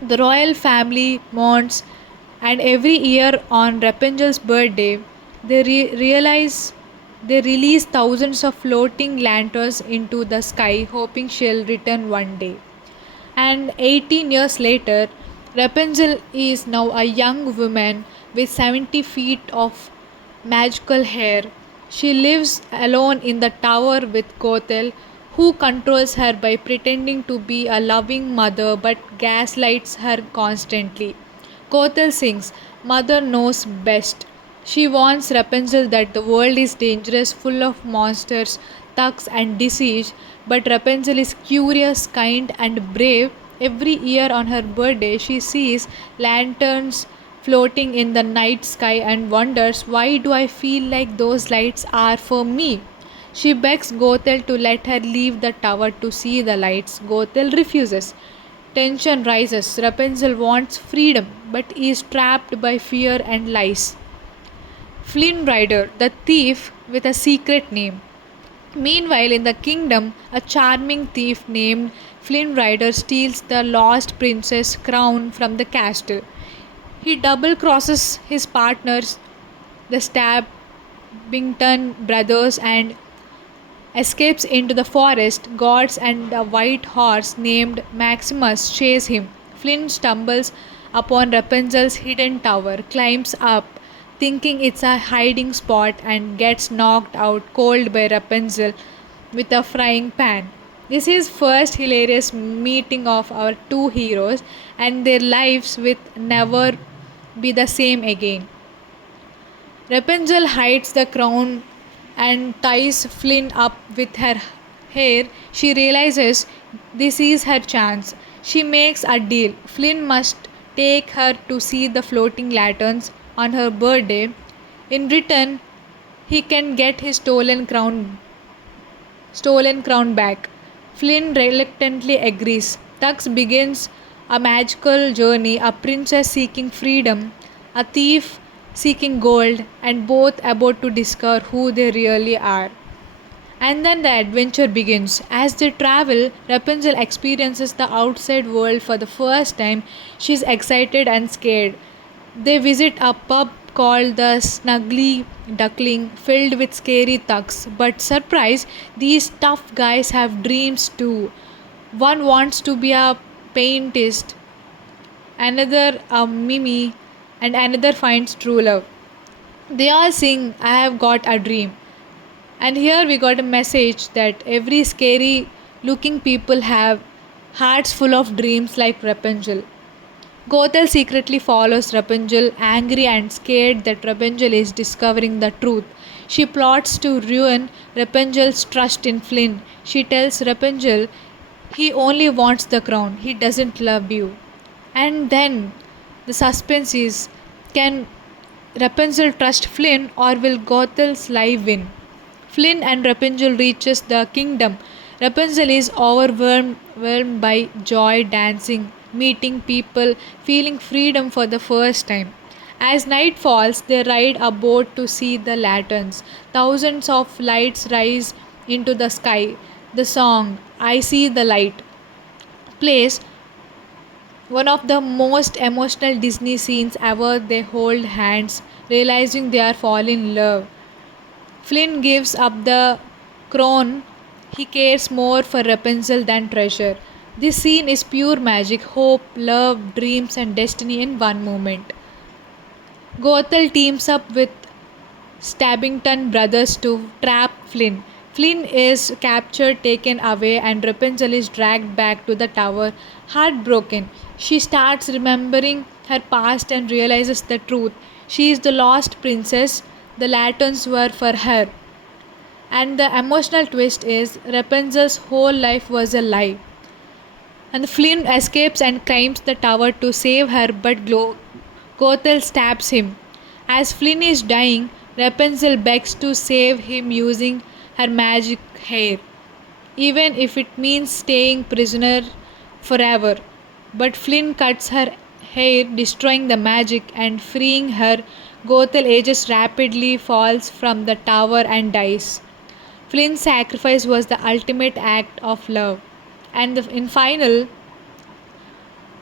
The royal family mourns, and every year on Rapunzel's birthday, realize they release thousands of floating lanterns into the sky, hoping she'll return one day. And 18 years later, Rapunzel is now a young woman with 70 feet of magical hair. She lives alone in the tower with Gothel, who controls her by pretending to be a loving mother but gaslights her constantly. Gothel sings, Mother knows best. She warns Rapunzel that the world is dangerous, full of monsters, thugs, and disease, but Rapunzel is curious, kind, and brave. Every year on her birthday, she sees lanterns floating in the night sky and wonders, why do I feel like those lights are for me? She begs Gothel to let her leave the tower to see the lights. Gothel refuses. Tension rises. Rapunzel wants freedom but is trapped by fear and lies. Flynn Rider, the thief with a secret name. Meanwhile, in the kingdom, a charming thief named Flynn Rider steals the lost princess' crown from the castle. He double crosses his partners, the Stabbington brothers, and escapes into the forest. Guards and a white horse named Maximus chase him. Flynn stumbles upon Rapunzel's hidden tower, climbs up, thinking it's a hiding spot, and gets knocked out cold by Rapunzel with a frying pan. This is first hilarious meeting of our two heroes, and their lives will never be the same again. Rapunzel hides the crown and ties Flynn up with her hair. She realizes this is her chance. She makes a deal. Flynn must take her to see the floating lanterns on her birthday. In return, he can get his stolen crown back. Flynn reluctantly agrees. Tux begins a magical journey, a princess seeking freedom, a thief seeking gold, and both about to discover who they really are. And then the adventure begins. As they travel, Rapunzel experiences the outside world for the first time. She's excited and scared. They visit a pub called the Snuggly Duckling, filled with scary thugs. But surprise, these tough guys have dreams too. One wants to be a paintist, another a mimi, and another finds true love. They all sing, I have got a dream. And here we got a message that every scary looking people have hearts full of dreams like Rapunzel. Gothel secretly follows Rapunzel, angry and scared that Rapunzel is discovering the truth. She plots to ruin Rapunzel's trust in Flynn. She tells Rapunzel he only wants the crown, he doesn't love you. And then the suspense is, can Rapunzel trust Flynn or will Gothel's lie win? Flynn and Rapunzel reaches the kingdom. Rapunzel is overwhelmed by joy, dancing, meeting people, feeling freedom for the first time. As night falls, they ride a boat to see the lanterns. Thousands of lights rise into the sky. The song, I See the Light, plays, one of the most emotional Disney scenes ever. They hold hands, realizing they are falling in love. Flynn gives up the crown. He cares more for Rapunzel than treasure. This scene is pure magic, hope, love, dreams, and destiny in one moment. Gothel teams up with Stabbington brothers to trap Flynn. Flynn is captured, taken away, and Rapunzel is dragged back to the tower, heartbroken. She starts remembering her past and realizes the truth. She is the lost princess. The lanterns were for her. And the emotional twist is Rapunzel's whole life was a lie. And Flynn escapes and climbs the tower to save her, but Gothel stabs him. As Flynn is dying, Rapunzel begs to save him using her magic hair, even if it means staying prisoner forever. But Flynn cuts her hair, destroying the magic and freeing her. Gothel ages rapidly, falls from the tower, and dies. Flynn's sacrifice was the ultimate act of love. And in final,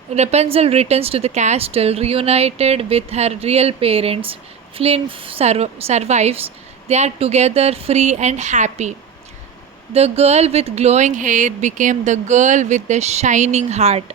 Rapunzel returns to the castle, reunited with her real parents. Flynn survives. They are together, free and happy. The girl with glowing hair became the girl with the shining heart.